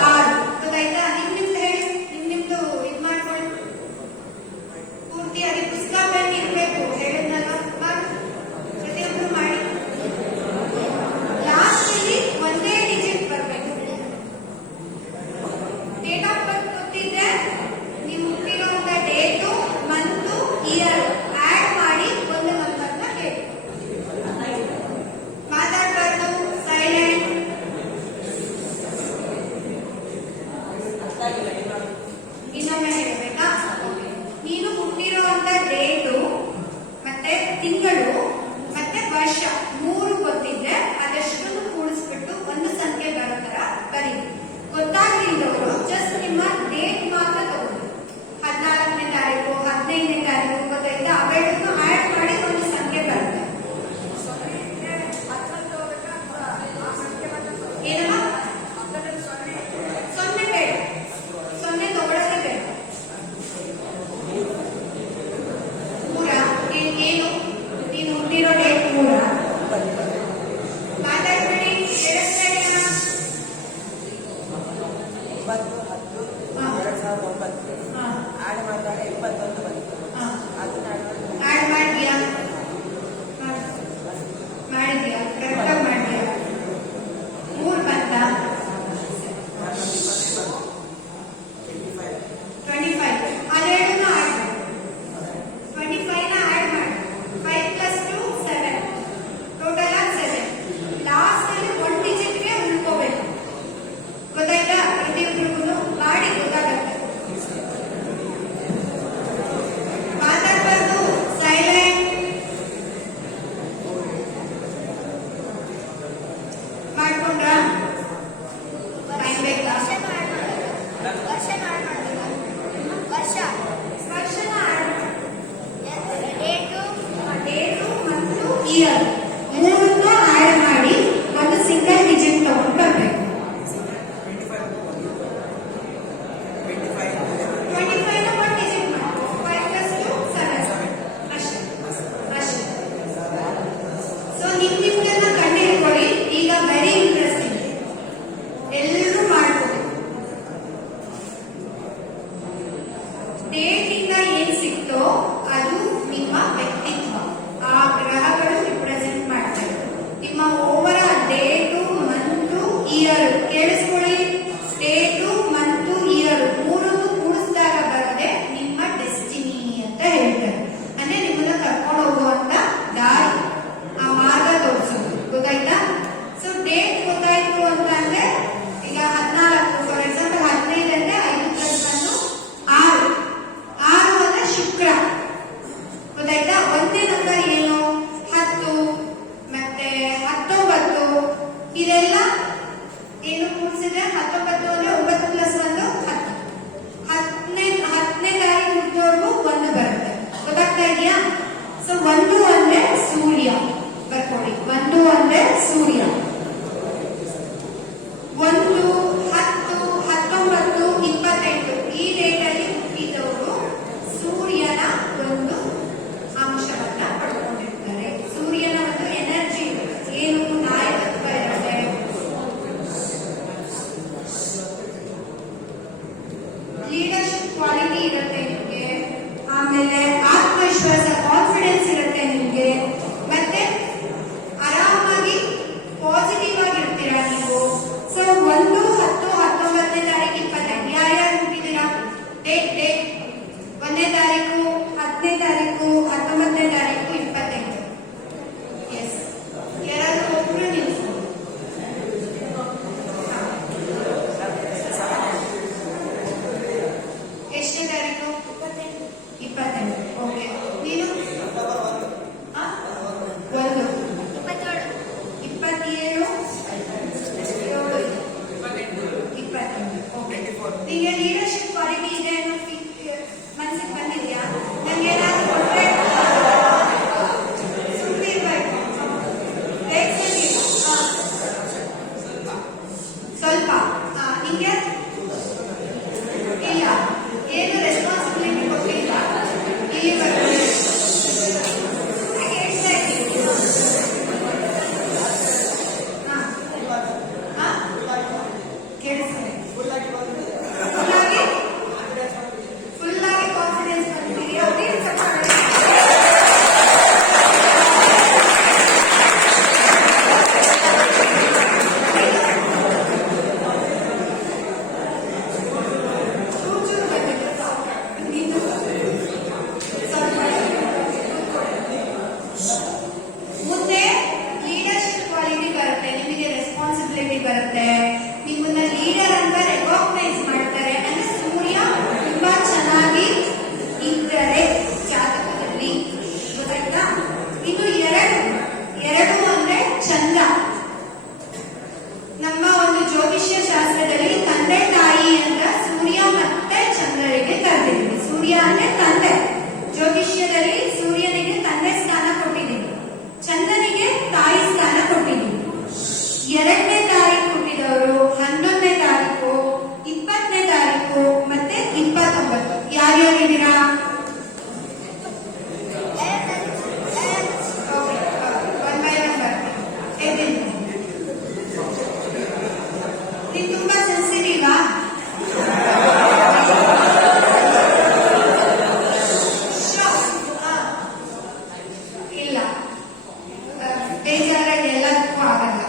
6. ಗೊತ್ತಾಯ್ತಾ? ನಿಮ್ದು ಹೇಳಿ, ನಿಮ್ದು ಇದು ಮಾಡ್ಕೊಳ್ಳಿ. ಪೂರ್ತಿಯಾಗಿ ಪುಸ್ತಕ ಪೆನ್ ಇರಬೇಕು, ಹೇಳಿದ್ನಲ್ವ? ಮಾಡಿ, ಪ್ರತಿಯೊಬ್ಬರು ಮಾಡಿ. ಲಾಸ್ಟ್ ಇಲ್ಲಿ ಒಂದೇ ಡಿಜಿಟ್ ಬರಬೇಕು. ಡೇಟ್ ಆಫ್ ಬರ್ತ್ ಗೊತ್ತಿದ್ರೆ ನೀವು ಹುಟ್ಟಿರುವಂತ ಡೇಟು, ಮಂತು, ಇಯರ್ ಆಡ್ ಮಾಡಿ ಒಂದು ನಂಬರ್ನ ಹೇಳಿ. ಮಾತಾಡಬಾರ್ದು, ಸೈಲೆಂಟ್. ಇನ್ನೊಮ್ಮೆ ಹೇಳಬೇಕಾ? ನೀನು ಹುಟ್ಟಿರುವಂತ ಡೇಟು ಮತ್ತೆ ತಿಂಗಳು ಮತ್ತೆ ವರ್ಷ 3 ಗೊತ್ತಿದ್ರೆ ಅದೆಷ್ಟನ್ನು ಕೂಡಿಸ್ಬಿಟ್ಟು ಒಂದು ಸಂಖ್ಯೆ ಬರೋ ತರ ಬರೀರಿ. ಗೊತ್ತಾಗ್ಲಿಲ್ಲವರು ಜಸ್ಟ್ ನಿಮ್ಮ ಡೇಟ್ ಮಾತ್ರ ತಗೊಳ್ಳಿ. 14ನೇ ತಾರೀಕು, 15ನೇ ತಾರೀಕು, ಗೊತ್ತಾಯ್ತಾ? ಅವೆರಡನ್ನು ಆಡ್ ಮಾಡಿ ಒಂದು ಸಂಖ್ಯೆ ಬರುತ್ತೆ. ಏನಮ್ಮ? 0 ಬೇಡ, 0 ತಗೊಳ್ಳೋದೇ ಬೇಡ. 3 ಏನು? ನೀನು ಹುಟ್ಟಿರೋ ಡೇಟ್ 3. ಮಾತಾಡ್ಬೇಡಿ, ಕೇಳಿಸ್ತಾ ಇದೆಯಾ? 2009 ಆಡ್ ಮಾಡಿದಾಗ 21 ಬಂತು. ಅದನ್ನ ಆಡ್ ಮಾಡಿದ್ಯಾ? ಮಾಡಿದ್ಯಾ? ಕರೆಕ್ಟಾಗಿ ಮಾಡಿದ್ಯಾ? 3 ಬಂತಾ? 25. ಅದೆರಡನ್ನು ಆಡ್ ಮಾಡಿ. 25ನ ಆಡ್ ಮಾಡಿ. 5 + 2 = 7. ಟೋಟಲ್ ಆಗಿ 7. ಲಾಸ್ಟ್ ಅಲ್ಲಿ 1 ಡಿಜಿಟ್ಗೆ ಉಳ್ಕೋಬೇಕು. ಗೊತ್ತಾಯ್ತಾ? ಪ್ರತಿಯೊಬ್ಬರಿಗೂ ಮಾಡಿ ಗೊತ್ತಾಗತ್ತೆ. ಮಾತಾಡಬಾರ್ದು, ಸೈಲೆಂಟ್. ಮಾಡ್ಕೊಂಡ್ರಾ? ಟೈಮ್ ಬೇಕಾ? ವರ್ಷನ ಆಡ್ ಡೇಟು ಮತ್ತು ಇಯರ್ 3ನ್ನ ಆಡ್ ಮಾಡಿ ಒಂದು ಸಿಂಗಲ್ ಡಿಜಿಟ್ ತಗೊಂಡು ಬರ್ಬೇಕು. 25ನ 1 ಡಿಜಿಟ್ ಮಾಡಿ. 5 + 2 = 7. ಅಷ್ಟೇ. ಸೊ ನಿಮ್ದೆಲ್ಲ ಕಣ್ಣು ಇಟ್ಕೊಳ್ಳಿ. ಈಗ ವೆರಿ ಇಂಟ್ರೆಸ್ಟಿಂಗ್, ಎಲ್ಲರೂ ಮಾಡ್ಕೊಳ್ಳಿ. ಡೇಟ್ ಇಂದ ಏನ್ ಸಿಕ್ತೋ ಅದು ನಿಮ್ಮ ವ್ಯಕ್ತಿತ್ವ. ಆ ಗ್ರಹಗಳು ರಿಪ್ರೆಸೆಂಟ್ ಮಾಡ್ತಾರೆ. ನಿಮ್ಮ ಓವರ್ ಡೇಟು, ಮಂತು, ಇಯರ್ ಕೇಳಿಸ್ಕೊಳ್ಳಿ. ಡೇಟು, ಮಂತು, ಇಯರ್ 3 ಕೂಡಿಸಿದಾಗ ಬರದೆ ನಿಮ್ಮ ಡೆಸ್ಟಿನಿ ಅಂತ ಹೇಳ್ತಾರೆ. ಅಂದ್ರೆ ನಿಮ್ಮನ್ನ ಕರ್ಕೊಂಡು ಹೋಗುವಂತ ದಾರಿ, ಆ ಮಾರ್ಗ ತೋರಿಸೋದು. ಗೊತ್ತಾಯ್ತಾ? ಸೊ ಡೇಟ್ ಗೊತ್ತಾಯ್ತು ಅಂತ ಅಂದ್ರೆ ಈಗ 14, ಫಾರ್ ಎಕ್ಸಾಂಪಲ್ 15 ಅಂದ್ರೆ 5 + 1 6. 6 ಅಂದ್ರೆ ಶುಕ್ರ. ಗೊತ್ತಾಯ್ತಾ? ಒಂದೇ ನಂಬರ್ ಏನು? 10 ಮತ್ತೆ 19. ಇದೆಲ್ಲ ಏನು ಕೂಡಿಸಿದ್ರೆ 19 ಅಂದ್ರೆ 9 + 1 10. 10ನೇ ತಾರೀಕು ಹುಟ್ಟೋರ್ಗೂ 1 ಬರುತ್ತೆ. ಗೊತ್ತಾಗ್ತಾ ಇದೆಯಾ? ಸೊ 1 ಅಂದ್ರೆ ಸೂರ್ಯ. ಬರ್ಕೊಳ್ಳಿ, 1 ಅಂದ್ರೆ ಸೂರ್ಯ. 1, 10, 19, 28 ಈ ಡೇಟ್ ಅಲ್ಲಿ ಹುಟ್ಟಿದವರು ಸೂರ್ಯನ ಒಂದು ಅಂಶವನ್ನ ಪಡ್ಕೊಂಡಿರ್ತಾರೆ. ಸೂರ್ಯನ ಒಂದು ಎನರ್ಜಿ ಏನು ನಾಯಕತ್ವ ಇರುತ್ತೆ. ಫೆಸಿಲಿಟಿ ಬರುತ್ತೆ. ನಿಮ್ಮನ್ನ ಲೀಡರ್ ಅಂತ ರೆಕಾಗ್ನೈಸ್ ಮಾಡ್ತಾರೆ. ಅಂದ್ರೆ ಸೂರ್ಯ ತುಂಬಾ ಚೆನ್ನಾಗಿ ಇದ್ದರೆ ಜಾತಕದಲ್ಲಿ, ಗೊತ್ತಾಯ್ತಾ? ಇದು ಎರಡು ಅಂದ್ರೆ ಚಂದ್ರ. ನಮ್ಮ ಒಂದು ಜ್ಯೋತಿಷ್ಯ ಶಾಸ್ತ್ರದಲ್ಲಿ ತಂದೆ ತಾಯಿ ಅಂತ ಸೂರ್ಯ ಮತ್ತೆ ಚಂದ್ರರಿಗೆ ಕರೆದಿದ್ದೀವಿ. ಸೂರ್ಯ ಅಂದ್ರೆ ತಂದೆ. ಜ್ಯೋತಿಷ್ಯದಲ್ಲಿ ಸೂರ್ಯನಿಗೆ ತಂದೆ ಸ್ಥಾನ ಕೊಟ್ಟಿದ್ದೀವಿ, ಚಂದ್ರನಿಗೆ ತಾಯಿ ಸ್ಥಾನ ಕೊಟ್ಟಿದ್ದೀವಿ. 2ನೇ ತಾರೀಕು ಹುಟ್ಟಿದವರು 11ನೇ ತಾರೀಕು, 20ನೇ ತಾರೀಕು ಮತ್ತೆ 29. ಯಾರ್ಯಾರಿದ್ದೀರಾ? ಒನ್ ಬೈ ಒನ್ ಬರ್ತೀನಿ. ನೀವು ತುಂಬಾ ಸೆನ್ಸಿಟಿವಾ? ಇಲ್ಲ, ಬೇಜಾರಾಗಿ ಎಲ್ಲದಕ್ಕೂ ಆಗಲ್ಲ.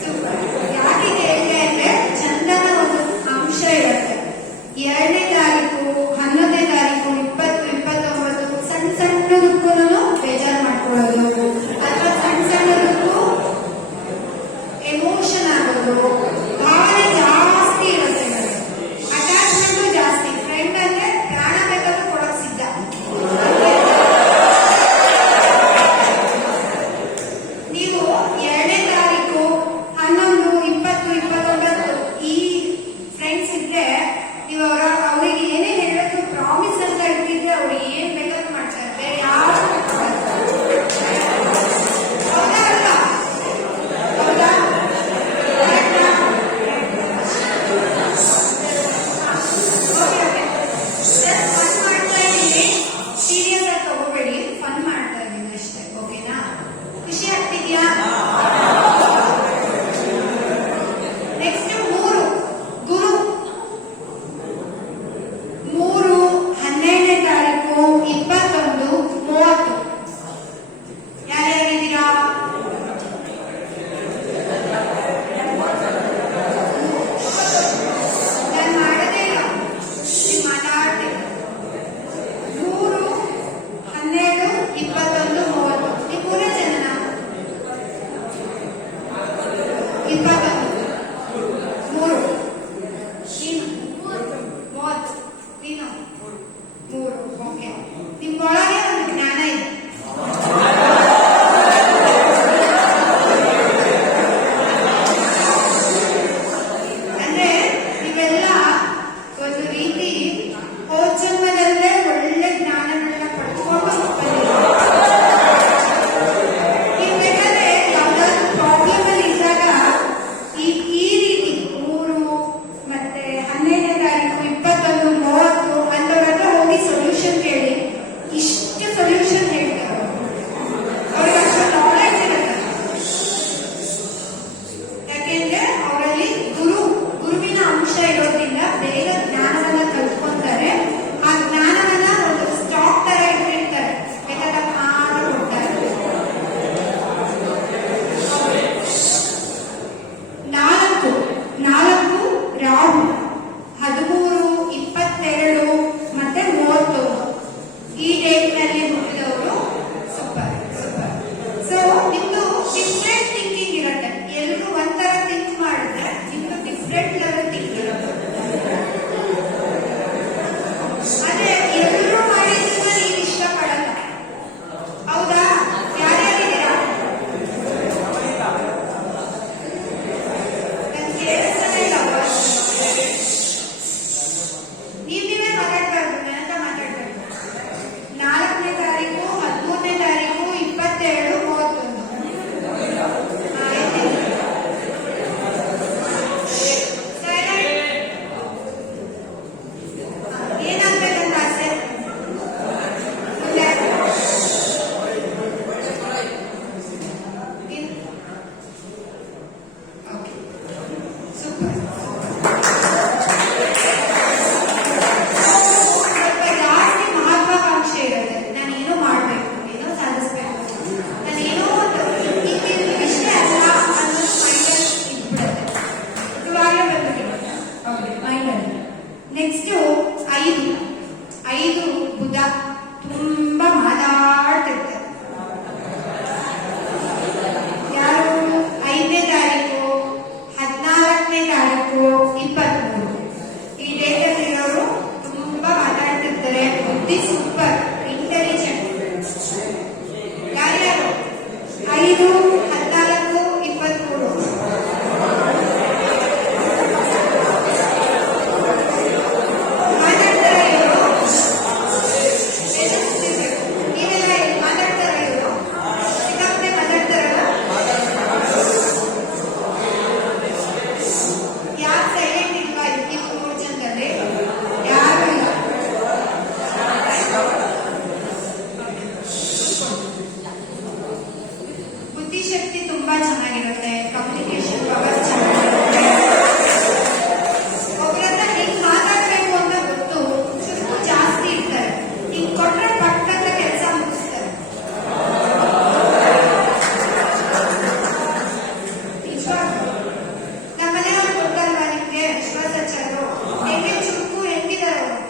ಸೂಪರ್. ಯಾಕೆ ಹೇಳಿದೆ ಅಂದ್ರೆ ಚಂದನ ಒಂದು ಅಂಶ ಇರುತ್ತೆ. 2ನೇ ತಾರೀಕು, 11ನೇ ತಾರೀಕು, 20, 29 ಸಣ್ಣ ಸಣ್ಣದಕ್ಕೂ ಬೇಜಾರು ಮಾಡ್ಕೊಳ್ಳೋದು, ಅಥವಾ ಸಣ್ಣ ಸಣ್ಣದಕ್ಕೂ ಎಮೋಷನ್ ಆಗೋದು, ಭಾವನೆ ಜಾಸ್ತಿ ಇರುತ್ತೆ. ಅಟ್ಯಾಚ್ಮೆಂಟು ಜಾಸ್ತಿ. ಫ್ರೆಂಡ್ ಅಂದ್ರೆ ಪ್ರಾಣ ಬೇಕಾದ್ರೂ ಕೊಡಕ್ ಸಿದ್ಧ. ನೀವು 2ನೇ ತಾರೀಕು, 11, 20, 29 ಈ ಫ್ರೆಂಡ್ಸ್ ಇದ್ರೆ ನೀವು ಅವರಿಗೆ ಏನೇ ಹೇಳೋದು ಪ್ರಾಮಿಸ್ ಅಂತ ಇಟ್ಟಿದ್ರೆ ಅವ್ರಿಗೆ ಏನ್ ಬೇಕಾದ್ರೂ ಮಾಡ್ತಾರೆ. ಬೇರೆ ಯಾರು ಹೌದಾ ಅಲ್ವಾ? ಹೌದಾ? ಫನ್ ಮಾಡ್ತಾ ಇದ್ದೀನಿ, ಸೀರಿಯಸ್ ಆಗಿ ತಗೋಬೇಡಿ. ಫನ್ ಮಾಡ್ತಾ ಇದ್ದೀನಿ ಅಷ್ಟೇ, ಓಕೆನಾ? ಖುಷಿ ಆಗ್ತಿದ್ಯಾ? ನೆಕ್ಸ್ಟ್ 3 ಗುರು. 3, 12ನೇ ತಾರೀಕು, 21, 30. ಯಾರ್ಯಾರಿದ್ದೀರಾ? ನಾನು ಮಾಡದೇ ಇಲ್ಲ, ನೀವು ಮಾತಾಡ್ತೀರಿ. 3, 12, 21, 30. ನೀವು ಮೂರೇ ಜನನ? 21, 3. ನೀನು 30. ನೀನು 3. ಓಕೆ. ನಿಮ್ಮೊಳಗೆ ಒಂದು ಜ್ಞಾನ ಇದೆ. ಅಂದ್ರೆ ನೀವೆಲ್ಲ ಒಂದು ರೀತಿ ಜನ್ಮದಲ್ಲೇ ಒಳ್ಳೆ ಜ್ಞಾನಗಳನ್ನ ಪಡ್ಕೊಂಡು ನೀವು ಬೇಕಾದ್ರೆ ಯಾವ್ದಾದ್ರು ಪ್ರಾಬ್ಲಮ್ ಅಲ್ಲಿ ಇದ್ದಾಗ ತುಂಬಾ ಚೆನ್ನಾಗಿರುತ್ತೆ, ಕಮ್ಯುನಿಕೇಶನ್ ಪವರ್ ಚೆನ್ನಾಗಿರುತ್ತೆ. ಒಬ್ಬರನ್ನ ಹಿಂಗ್ ಮಾತಾಡ್ಬೇಕು ಅಂತ ಗೊತ್ತು, ಚುರುಕು ಜಾಸ್ತಿ ಇರ್ತಾರೆ. ಹಿಂಗ್ ಕೊಟ್ರೆ ಪಕ್ಕದ ಕೆಲಸ ಮುಗಿಸ್ತಾರೆ. ನಮ್ಮ ಮನೆಯವ್ರು ಗೊತ್ತಲ್ವಾ ನಿಮ್ಗೆ, ವಿಶ್ವಾಸಾಚಾರ್ಯರು ಹೆಂಗೆ ಚುರುಕು ಹೆಂಗಿದ್ದಾರೆ ಅವರು.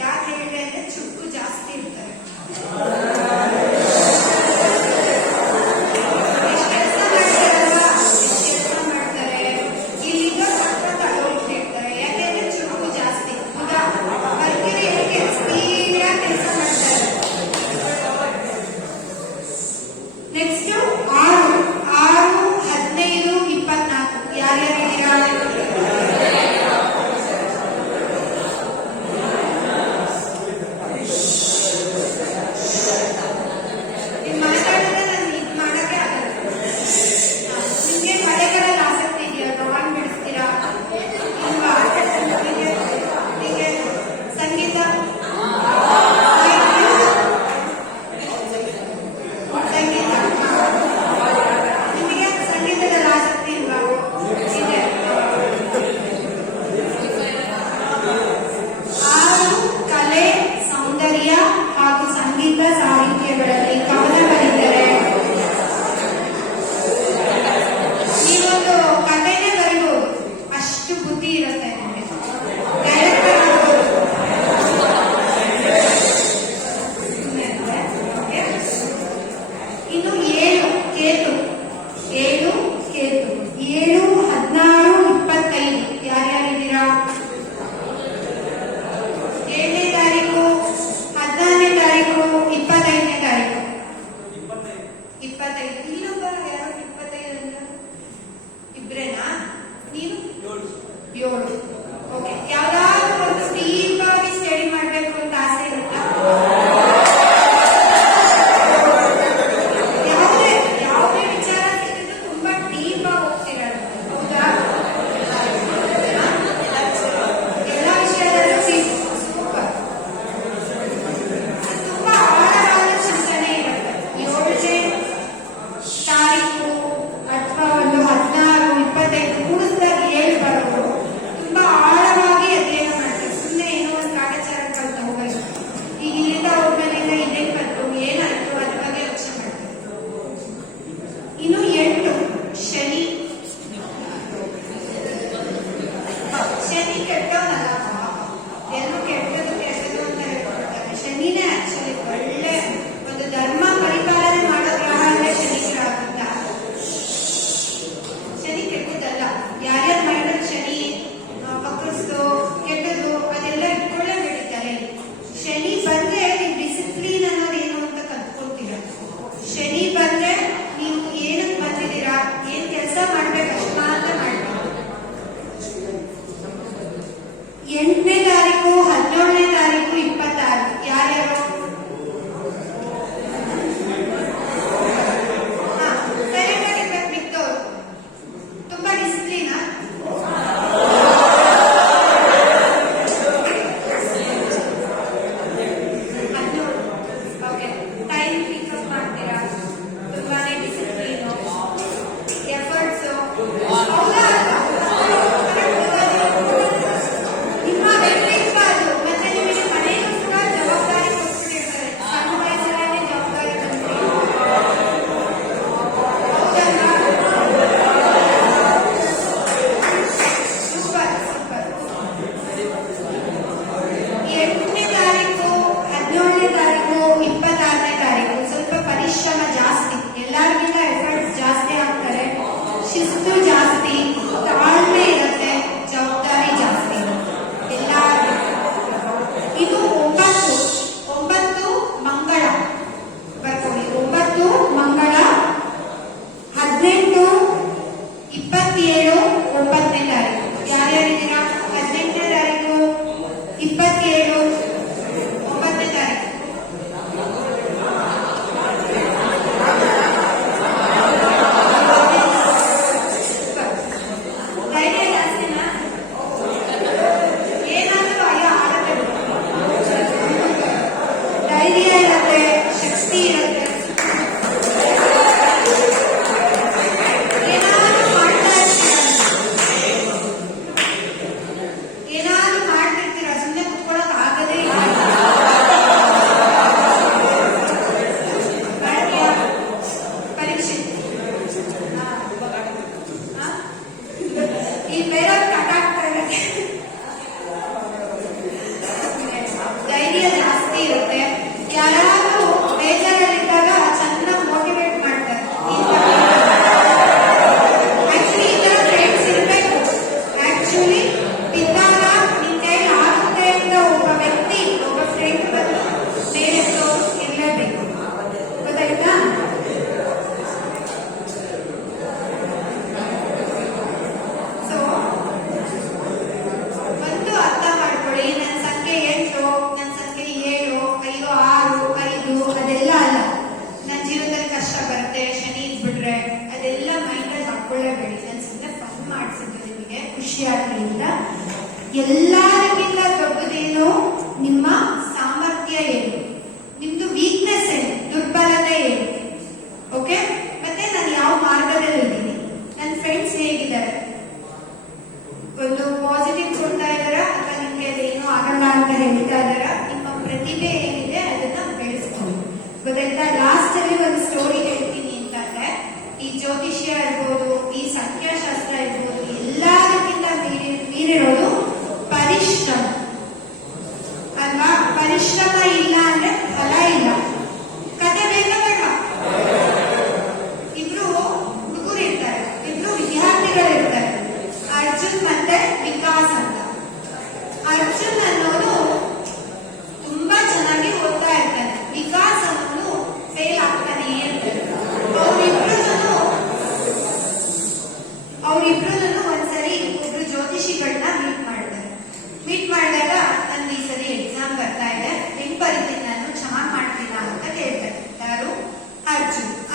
ಯಾಕೆ ಹೇಳಿದೆ ಅಂದ್ರೆ ಚುರುಕು ಅಂತ ಹೇಳ್ತಾ ಇದಾರ. ನಿಮ್ಮ ಪ್ರತಿಭೆ ಏನಿದೆ ಅದನ್ನ ಬೆಳೆಸ್ಕೊಳ್ಳಿ. ಗೊತ್ತಾಯ್ತಾ? ಲಾಸ್ಟ್ ಅಲ್ಲಿ ಒಂದು ಸ್ಟೋರಿ ಹೇಳ್ತೀನಿ ಅಂತಂದ್ರೆ, ಈ ಜ್ಯೋತಿಷ್ಯ ಇರ್ಬೋದು, ಈ ಸಂಖ್ಯಾಶಾಸ್ತ್ರ ಇರ್ಬೋದು, ಎಲ್ಲದಕ್ಕಿಂತ ಮೀರಿರೋದು ಪರಿಶ್ರಮ ಅಲ್ವಾ? ಪರಿಶ್ರಮ ಇಲ್ಲ ಅಂದ್ರೆ ಫಲ ಇಲ್ಲ. ಕತೆ ಬೇಕಾ ಬೇಡ? ಇಬ್ರು ಹುಡುಗರು ಇರ್ತಾರೆ, ಇಬ್ರು ವಿದ್ಯಾರ್ಥಿಗಳು ಇರ್ತಾರೆ, ಅರ್ಜುನ್ ಮತ್ತೆ ವಿಕಾಸ್ ಅಂತ. ಅರ್ಜುನ್ ಅನ್ನೋನು ತುಂಬಾ ಚೆನ್ನಾಗಿ ಓದ್ತಾ ಇರ್ತಾನೆ, ವಿಕಾಸ್ ಅನ್ನೋನು ಫೇಲ್ ಆಗ್ತಾನೆ ಇರ್ತಾರೆ. ಅವರಿಬ್ರು ಒಂದ್ಸರಿ ಒಬ್ರು ಜ್ಯೋತಿಷಿಗಳನ್ನ ಮೀಟ್ ಮಾಡಿದಾಗ ನನ್ಗೆ ಈ ಸರಿ ಎಕ್ಸಾಮ್ ಬರ್ತಾ ಇದೆ, ಹೆಂಗ್ ಬರೀತೀನಿ ನಾನು, ಚೆನ್ನಾಗ್ ಮಾಡ್ತೀನ ಅಂತ ಹೇಳ್ತಾರೆ. ಯಾರು?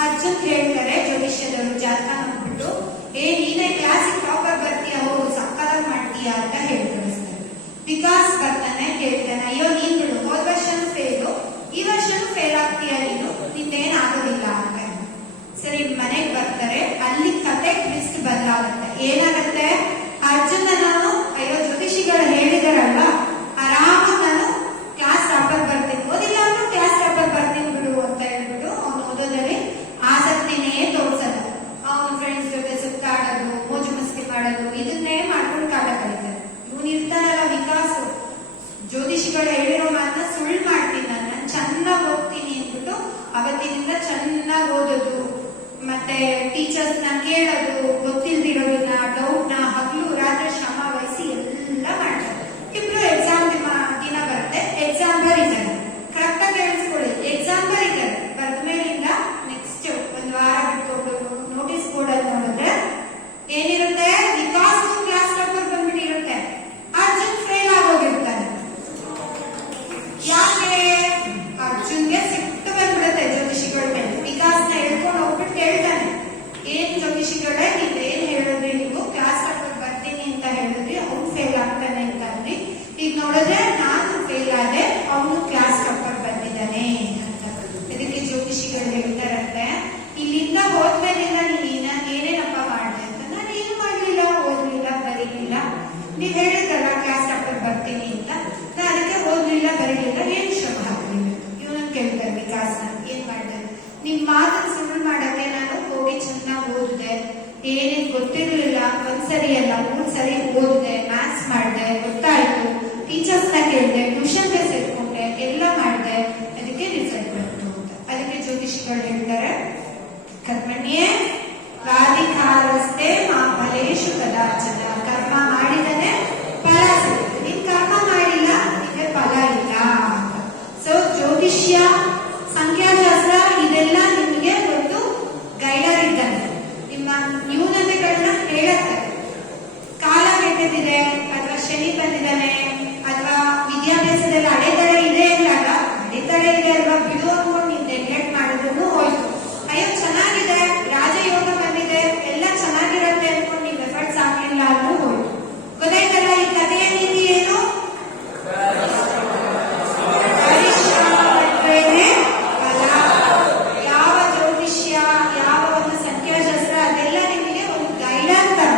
ಅರ್ಜುನ್ ಹೇಳ್ತಾರೆ ಜ್ಯೋತಿಷ್ಯದವರು ಜಾತಕ ನೋಡ್ಬಿಟ್ಟು, ನೀನೇ ಕ್ಲಾಸಿಗೆ ಟಾಪರ್ ಬರ್ತೀಯ, ಹೌದು ಸಕ್ಕತ್ತಾಗಿ ಮಾಡ್ತೀಯಾ ಅಂತ ಹೇಳಿ ಕಳಿಸ್ತಾರೆ. ವಿಕಾಸ್ ಬರ್ತಾನೆ, ಕೇಳ್ತಾನೆ, ಅಯ್ಯೋ ನೀನ್ ಬಿಡು, ಹೋದ ವರ್ಷನೂ ಫೇಲು, ಈ ವರ್ಷನೂ ಫೇಲ್ ಆಗ್ತೀಯ ನೀನು, ನಿಂದೇನ್ ಆಗೋದಿಲ್ಲ ಅಂತ. ಸರಿ ಮನೆಗ್ ಬರ್ತಾರೆ, ಅಲ್ಲಿ ಕತೆ ಟ್ವಿಸ್ಟ್ ಬದಲಾಗುತ್ತೆ. ಏನಾಗುತ್ತೆ? ಅರ್ಜುನ ನಾನು ಅಯ್ಯೋ ಜ್ಯೋತಿಷಿಗಳು ಹೇಳಿದಾರಲ್ಲ, ಆರಾಮಾಗಿ ನಾನು ಕ್ಲಾಸ್ ಟಾಪರ್ ಬರ್ತೀನಿ, ಓದಿಲ್ಲ ಅಂದ್ರೂ ಕ್ಲಾಸ್ ಟಾಪರ್ ಬರ್ತೀನಿ ಬಿಡು ಅಂತ ಹೇಳ್ಬಿಟ್ಟು ಅವ್ನು ಓದೋದ್ರಲ್ಲಿ ಆಸಕ್ತಿನೇ ತೋರ್ಸಲ್ಲ. ಅವನ ಫ್ರೆಂಡ್ಸ್ ಜೊತೆ ಸುತ್ತಾಡೋದು, ಮೋಜು ಮಸ್ತಿ ಮಾಡೋದು, ಇದನ್ನೇ ಮಾಡ್ಕೊಂಡು ಕಾಲ ಕಳೀತಾರೆ. ಇವನು ಇರ್ತಾನಲ್ಲ ವಿಕಾಸ್, ಜ್ಯೋತಿಷಿಗಳು ಹೇಳಿರೋ ಮಾತನ್ನ ಸುಳ್ಳು ಮಾಡ್ತೀನಿ ನಾನು ಚೆನ್ನಾಗಿ ಓದ್ತೀನಿ ಅಂದ್ಬಿಟ್ಟು ಅವತ್ತಿನಿಂದ ಚೆನ್ನಾಗಿ ಓದೋದು, ಮತ್ತೆ ಟೀಚರ್ಸ್ ನ ಕೇಳೋದು, ಗೊತ್ತಿಲ್ದಿರೋದನ್ನ ಡೌಟ್ ನ ಹಗಲು ರಾತ್ರಿ ಶ್ರಮ ವಹಿಸಿ ಎಲ್ಲ ಮಾಡ್ತಾರೆ. ಇಬ್ರು ಎಕ್ಸಾಮ್ ದಿನ ಬರುತ್ತೆ, ಎಕ್ಸಾಮ್ ಬರೀತಾರೆ. ಕರೆಕ್ಟ್ ಆಗಿ ಕೇಳಿಸ್ಕೊಳ್ಳಿ, ಎಕ್ಸಾಮ್ ಬರೀತಾರೆ. ಬರೆದ ಮೇಲಿಂದ ನೆಕ್ಸ್ಟ್ ಒಂದ್ ವಾರ ಬಿಟ್ಕೊಂಡು ನೋಟಿಸ್ ಬೋರ್ಡ್ ಅಲ್ಲಿ ನೋಡಿದ್ರೆ ಏನಿರುತ್ತೆ? ವಿಕಾಸ್ ಕ್ಲಾಸ್ ಟಾಪರ್ ಬಂದ್ಬಿಟ್ಟಿರುತ್ತೆ, ಅರ್ಜುನ್ ಫೇಲ್ ಆಗೋಗಿರ್ತಾನೆ. ಯಾಕೆ? ಅರ್ಜುನ್ಗೆ ಸಿಟ್ಟು ಬಂದ್ಬಿಡುತ್ತೆ ಜ್ಯೋತಿಷಿಗಳ ಮೇಲೆ. ವಿಕಾಸ್ನ ಹೇಳ್ಕೊಂಡು ಹೋಗ್ಬಿಟ್ಟು ಕೇಳ್ತಾನೆ, ಏನ್ ಜ್ಯೋತಿಷಿಗಳೇ ನೀವೇನ್ ಹೇಳಿದ್ರಿ, ನೀವು ಕ್ಲಾಸ್ ಟಾಪರ್ ಬರ್ತೀನಿ ಅಂತ ಹೇಳಿದ್ರಿ, ಅವ್ನು ಫೇಲ್ ಆಗ್ತಾನೆ ಅಂತ ಅಂದ್ರಿ, ಈಗ ನೋಡಿದ್ರೆ ನಾನು ಫೇಲ್ ಆದೆ, ಅವನು ಕ್ಲಾಸ್ ಟಾಪರ್ ಬಂದಿದ್ದಾನೆ ಅಂತ. ಇದಕ್ಕೆ ಜ್ಯೋತಿಷಿಗಳು ಹೇಳ್ತಾರಂತೆ, ಇಲ್ಲಿಂದ ಹೋದ್ಮೇಲಿಂದ ನೀನ್ ಏನೇನಪ್ಪ ಮಾಡ್ದೆ ಅಂತ. ನಾನು ಏನು ಮಾಡ್ಲಿಲ್ಲ, ಓದ್ಲಿಲ್ಲ, ಬರೀಲಿಲ್ಲ. ನೀವ್ ಹೇಳಿದ್ರಲ್ಲ ಕ್ಲಾಸ್ ಟಾಪರ್ ಬರ್ತೀನಿ ಅಂತ, ನಾನು ಅದಕ್ಕೆ ಓದ್ಲಿಲ್ಲ, ಬರೀಲಿಲ್ಲ, ಏನ್ ಶ್ರಮ ಹಾಕ್ಲಿಲ್ಲ. ಇವನನ್ನ ಕೇಳ್ತಾರೆ ವಿಕಾಸ್ನ, ಏನ್ ಮಾಡ್ದೆ? ನಿಮ್ ಮಾತನ್ನ ಸುಳ್ಳು ಮಾಡಕ್ಕೆ ನಾನು ಹೋಗಿ ಚೆನ್ನಾಗಿ ಓದಿದೆ, ಏನೇನ್ ಗೊತ್ತಿರ್ಲಿಲ್ಲ, ಒಂದ್ಸರಿ ಅಲ್ಲ 3 ಸರಿ ಓದಿದೆ, ಮ್ಯಾಥ್ಸ್ ಮಾಡಿದೆ, ಗೊತ್ತಾಯ್ತು, ಟೀಚರ್ಸ್ ನ ಕೇಳಿದೆ, ಟ್ಯೂಷನ್ಗೆ ಸೇರ್ಕೊಂಡೆ, ಎಲ್ಲ ಮಾಡಿದೆ, ಅದಕ್ಕೆ ರಿಸಲ್ಟ್ ಬಂತು ಅಂತ. ಅದಕ್ಕೆ ಜ್ಯೋತಿಷಿಗಳು ಹೇಳ್ತಾರೆ, ಕರ್ಮಣ್ಯೇ ರಾಧಿಕಾರಸ್ತೆ ಮಾ ಫಲೇಶು ಕದಾಚನ. ಕರ್ಮ ಮಾಡಿದನೆ ಫಲ ಸಿಗುತ್ತೆ, ನೀನ್ ಕರ್ಮ ಮಾಡಿಲ್ಲ ನಿಮಗೆ ಫಲ ಇಲ್ಲ ಅಂತ. ಸೊ ಜ್ಯೋತಿಷ್ಯ, ಸಂಖ್ಯಾಶಾಸ್ತ್ರ ಇದೆಲ್ಲ ನಿಮಗೆ ಒಂದು ಗೈಡರ್ ಇದ್ದಂತೆ, ನಿಮ್ಮ ನ್ಯೂನತೆಗಳನ್ನ ಹೇಳುತ್ತೆ. ಕಾಲ ಕೆಟ್ಟದಿದೆ, ಅಥವಾ ಶನಿ ಬಂದಿದ್ದಾನೆ, ಅಥವಾ ವಿದ್ಯಾಭ್ಯಾಸದಲ್ಲಿ ಅಡೆತಡೆ ಇದೆ ಅಂದಾಗ, ಅಡೆತಡೆ ಇದೆ ಅಲ್ವಾ ಬಿಡು ಅನ್ಕೊಂಡು ನೀವು ನೆಗ್ಲೆಕ್ಟ್ ಮಾಡಿದ್ರು ಹೋಯ್ತು. ಅಯ್ಯೋ ಚೆನ್ನಾಗಿದೆ, ರಾಜಯೋಗ ಬಂದಿದೆ, ಎಲ್ಲ ಚೆನ್ನಾಗಿರುತ್ತೆ ಅನ್ಕೊಂಡು ನೀವು ಎಫರ್ಟ್ಸ್ ಹಾಕ್ಲಿಲ್ಲ ಅಂದ್ರೂ ಹೋಯ್ತು. ಗೊತ್ತಾಯ್ತಲ್ಲ ಈ ಕಥೆಯ ನೀತಿ ಏನು? ಪರಿಶ್ರಮ ಪಟ್ರೇನೆ ಫಲ. ಯಾವ ಜ್ಯೋತಿಷ್ಯ, ಯಾವ ಒಂದು ಸಂಖ್ಯಾಶಾಸ್ತ್ರ, ಅದೆಲ್ಲ ನಿಮಗೆ ಒಂದು ಗೈಡನ್ ತರ,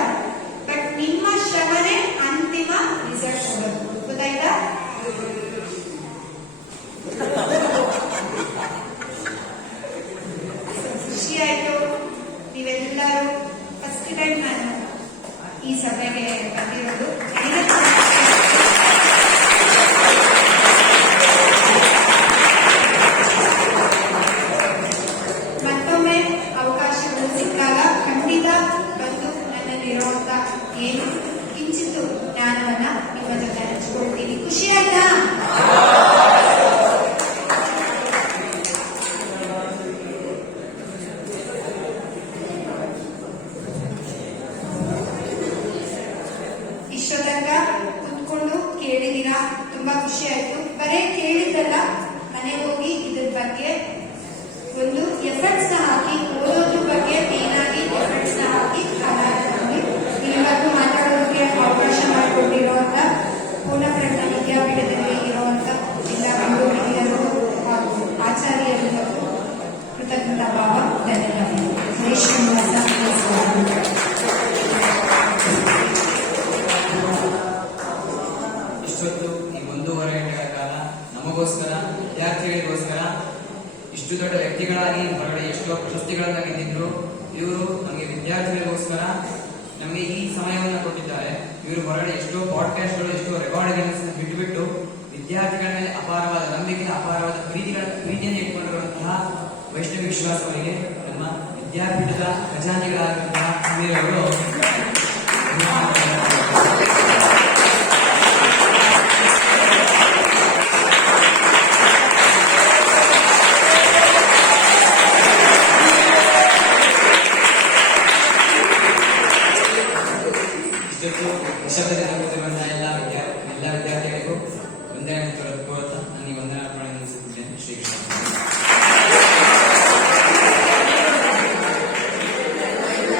ಬಟ್ ನಿಮ್ಮ ಶ್ರಮನೇ ಅಂತಿಮ ರಿಸಲ್ಟ್ ಕೊಡೋದು. ಗೊತ್ತಾಯ್ತಾ? ಖುಷಿ ಆಯ್ತು. ನೀವೆಲ್ಲರೂ ಫಸ್ಟ್ ಟೈಮ್ ನಾನು ಈ ಸಭೆಗೆ ಬಂದಿರೋದು. ಮತ್ತೊಮ್ಮೆ ಅವಕಾಶಗಳು ಸಿಕ್ಕಾಗ ಖಂಡಿತ ಬಂದು ನನ್ನಲ್ಲಿರುವಂತ ಏನು ಕಿಂಚಿತ್ತು ಜ್ಞಾನವನ್ನ ನಿಮ್ಮ ಜೊತೆ ಹಂಚಿಕೊಳ್ತೀನಿ. ಖುಷಿ ಆಯ್ತಾ? ಇಷ್ಟೊತ್ತಂಗ ಕುತ್ಕೊಂಡು ಕೇಳಿದೀರಾ, ತುಂಬಾ ಖುಷಿ ಆಯ್ತು. ಬರೇ ಕೇಳಿದ್ದಲ್ಲ, ಮನೆಗೆ ಹೋಗಿ ಇದ್ರ ಬಗ್ಗೆ ಒಂದು ಎಫರ್ಟ್ಸ್ ನ ಹಾಕಿ, ಓದೋದ್ರ ಬಗ್ಗೆ ಏನಾಗಿ ಎಫರ್ಟ್ಸ್ ನ ಹಾಕಿ ಇಲ್ಲಿವರೆಗೂ ಮಾತಾಡೋದಕ್ಕೆ ಅವಕಾಶ ಮಾಡಿಕೊಟ್ಟಿರುವಂತ ಪೂರ್ಣಪ್ರಜ್ಞ ವಿದ್ಯಾಪೀಠದಲ್ಲಿ ಇರುವಂತ ಎಲ್ಲ ಬೆಂಗಳೂರಿನರು ಹಾಗೂ ಆಚಾರ್ಯರು ಕೃತಜ್ಞತಾ ಭಾವ, ಧನ್ಯವಾದಗಳು. ಜೈ ಶ್ರೀನಿವಾಸ. ಇಷ್ಟೊತ್ತು ಈ ಒಂದು 1.5 ಗಂಟೆಗಳ ಕಾಲ ನಮಗೋಸ್ಕರ, ವಿದ್ಯಾರ್ಥಿಗಳಿಗೋಸ್ಕರ ಇಷ್ಟು ದೊಡ್ಡ ವ್ಯಕ್ತಿಗಳಾಗಿ ಹೊರಗಡೆ ಎಷ್ಟೋ ಪ್ರಶಸ್ತಿಗಳನ್ನ ಗೆದ್ದಿದ್ರು. ಇವರು ನಮಗೆ ವಿದ್ಯಾರ್ಥಿಗಳಿಗೋಸ್ಕರ ನಮಗೆ ಈ ಸಮಯವನ್ನು ಕೊಟ್ಟಿದ್ದಾರೆ. ಇವರು ಹೊರಗಡೆ ಎಷ್ಟೋ ಪಾಡ್ಕಾಸ್ಟ್ಗಳು, ಎಷ್ಟೋ ರೆಕಾರ್ಡ್ಗಳನ್ನು ಬಿಟ್ಟು ವಿದ್ಯಾರ್ಥಿಗಳ ಮೇಲೆ ಅಪಾರವಾದ ನಂಬಿಕೆ, ಅಪಾರವಾದ ಪ್ರೀತಿಯನ್ನು ಇಟ್ಕೊಂಡಿರುವಂತಹ ವೈಷ್ಣವ ವಿಶ್ವಾಸ ಅವರಿಗೆ ನಮ್ಮ ವಿದ್ಯಾಪೀಠದ ಖಜಾಂಚಿಗಳಾಗಿರುವಂತಹ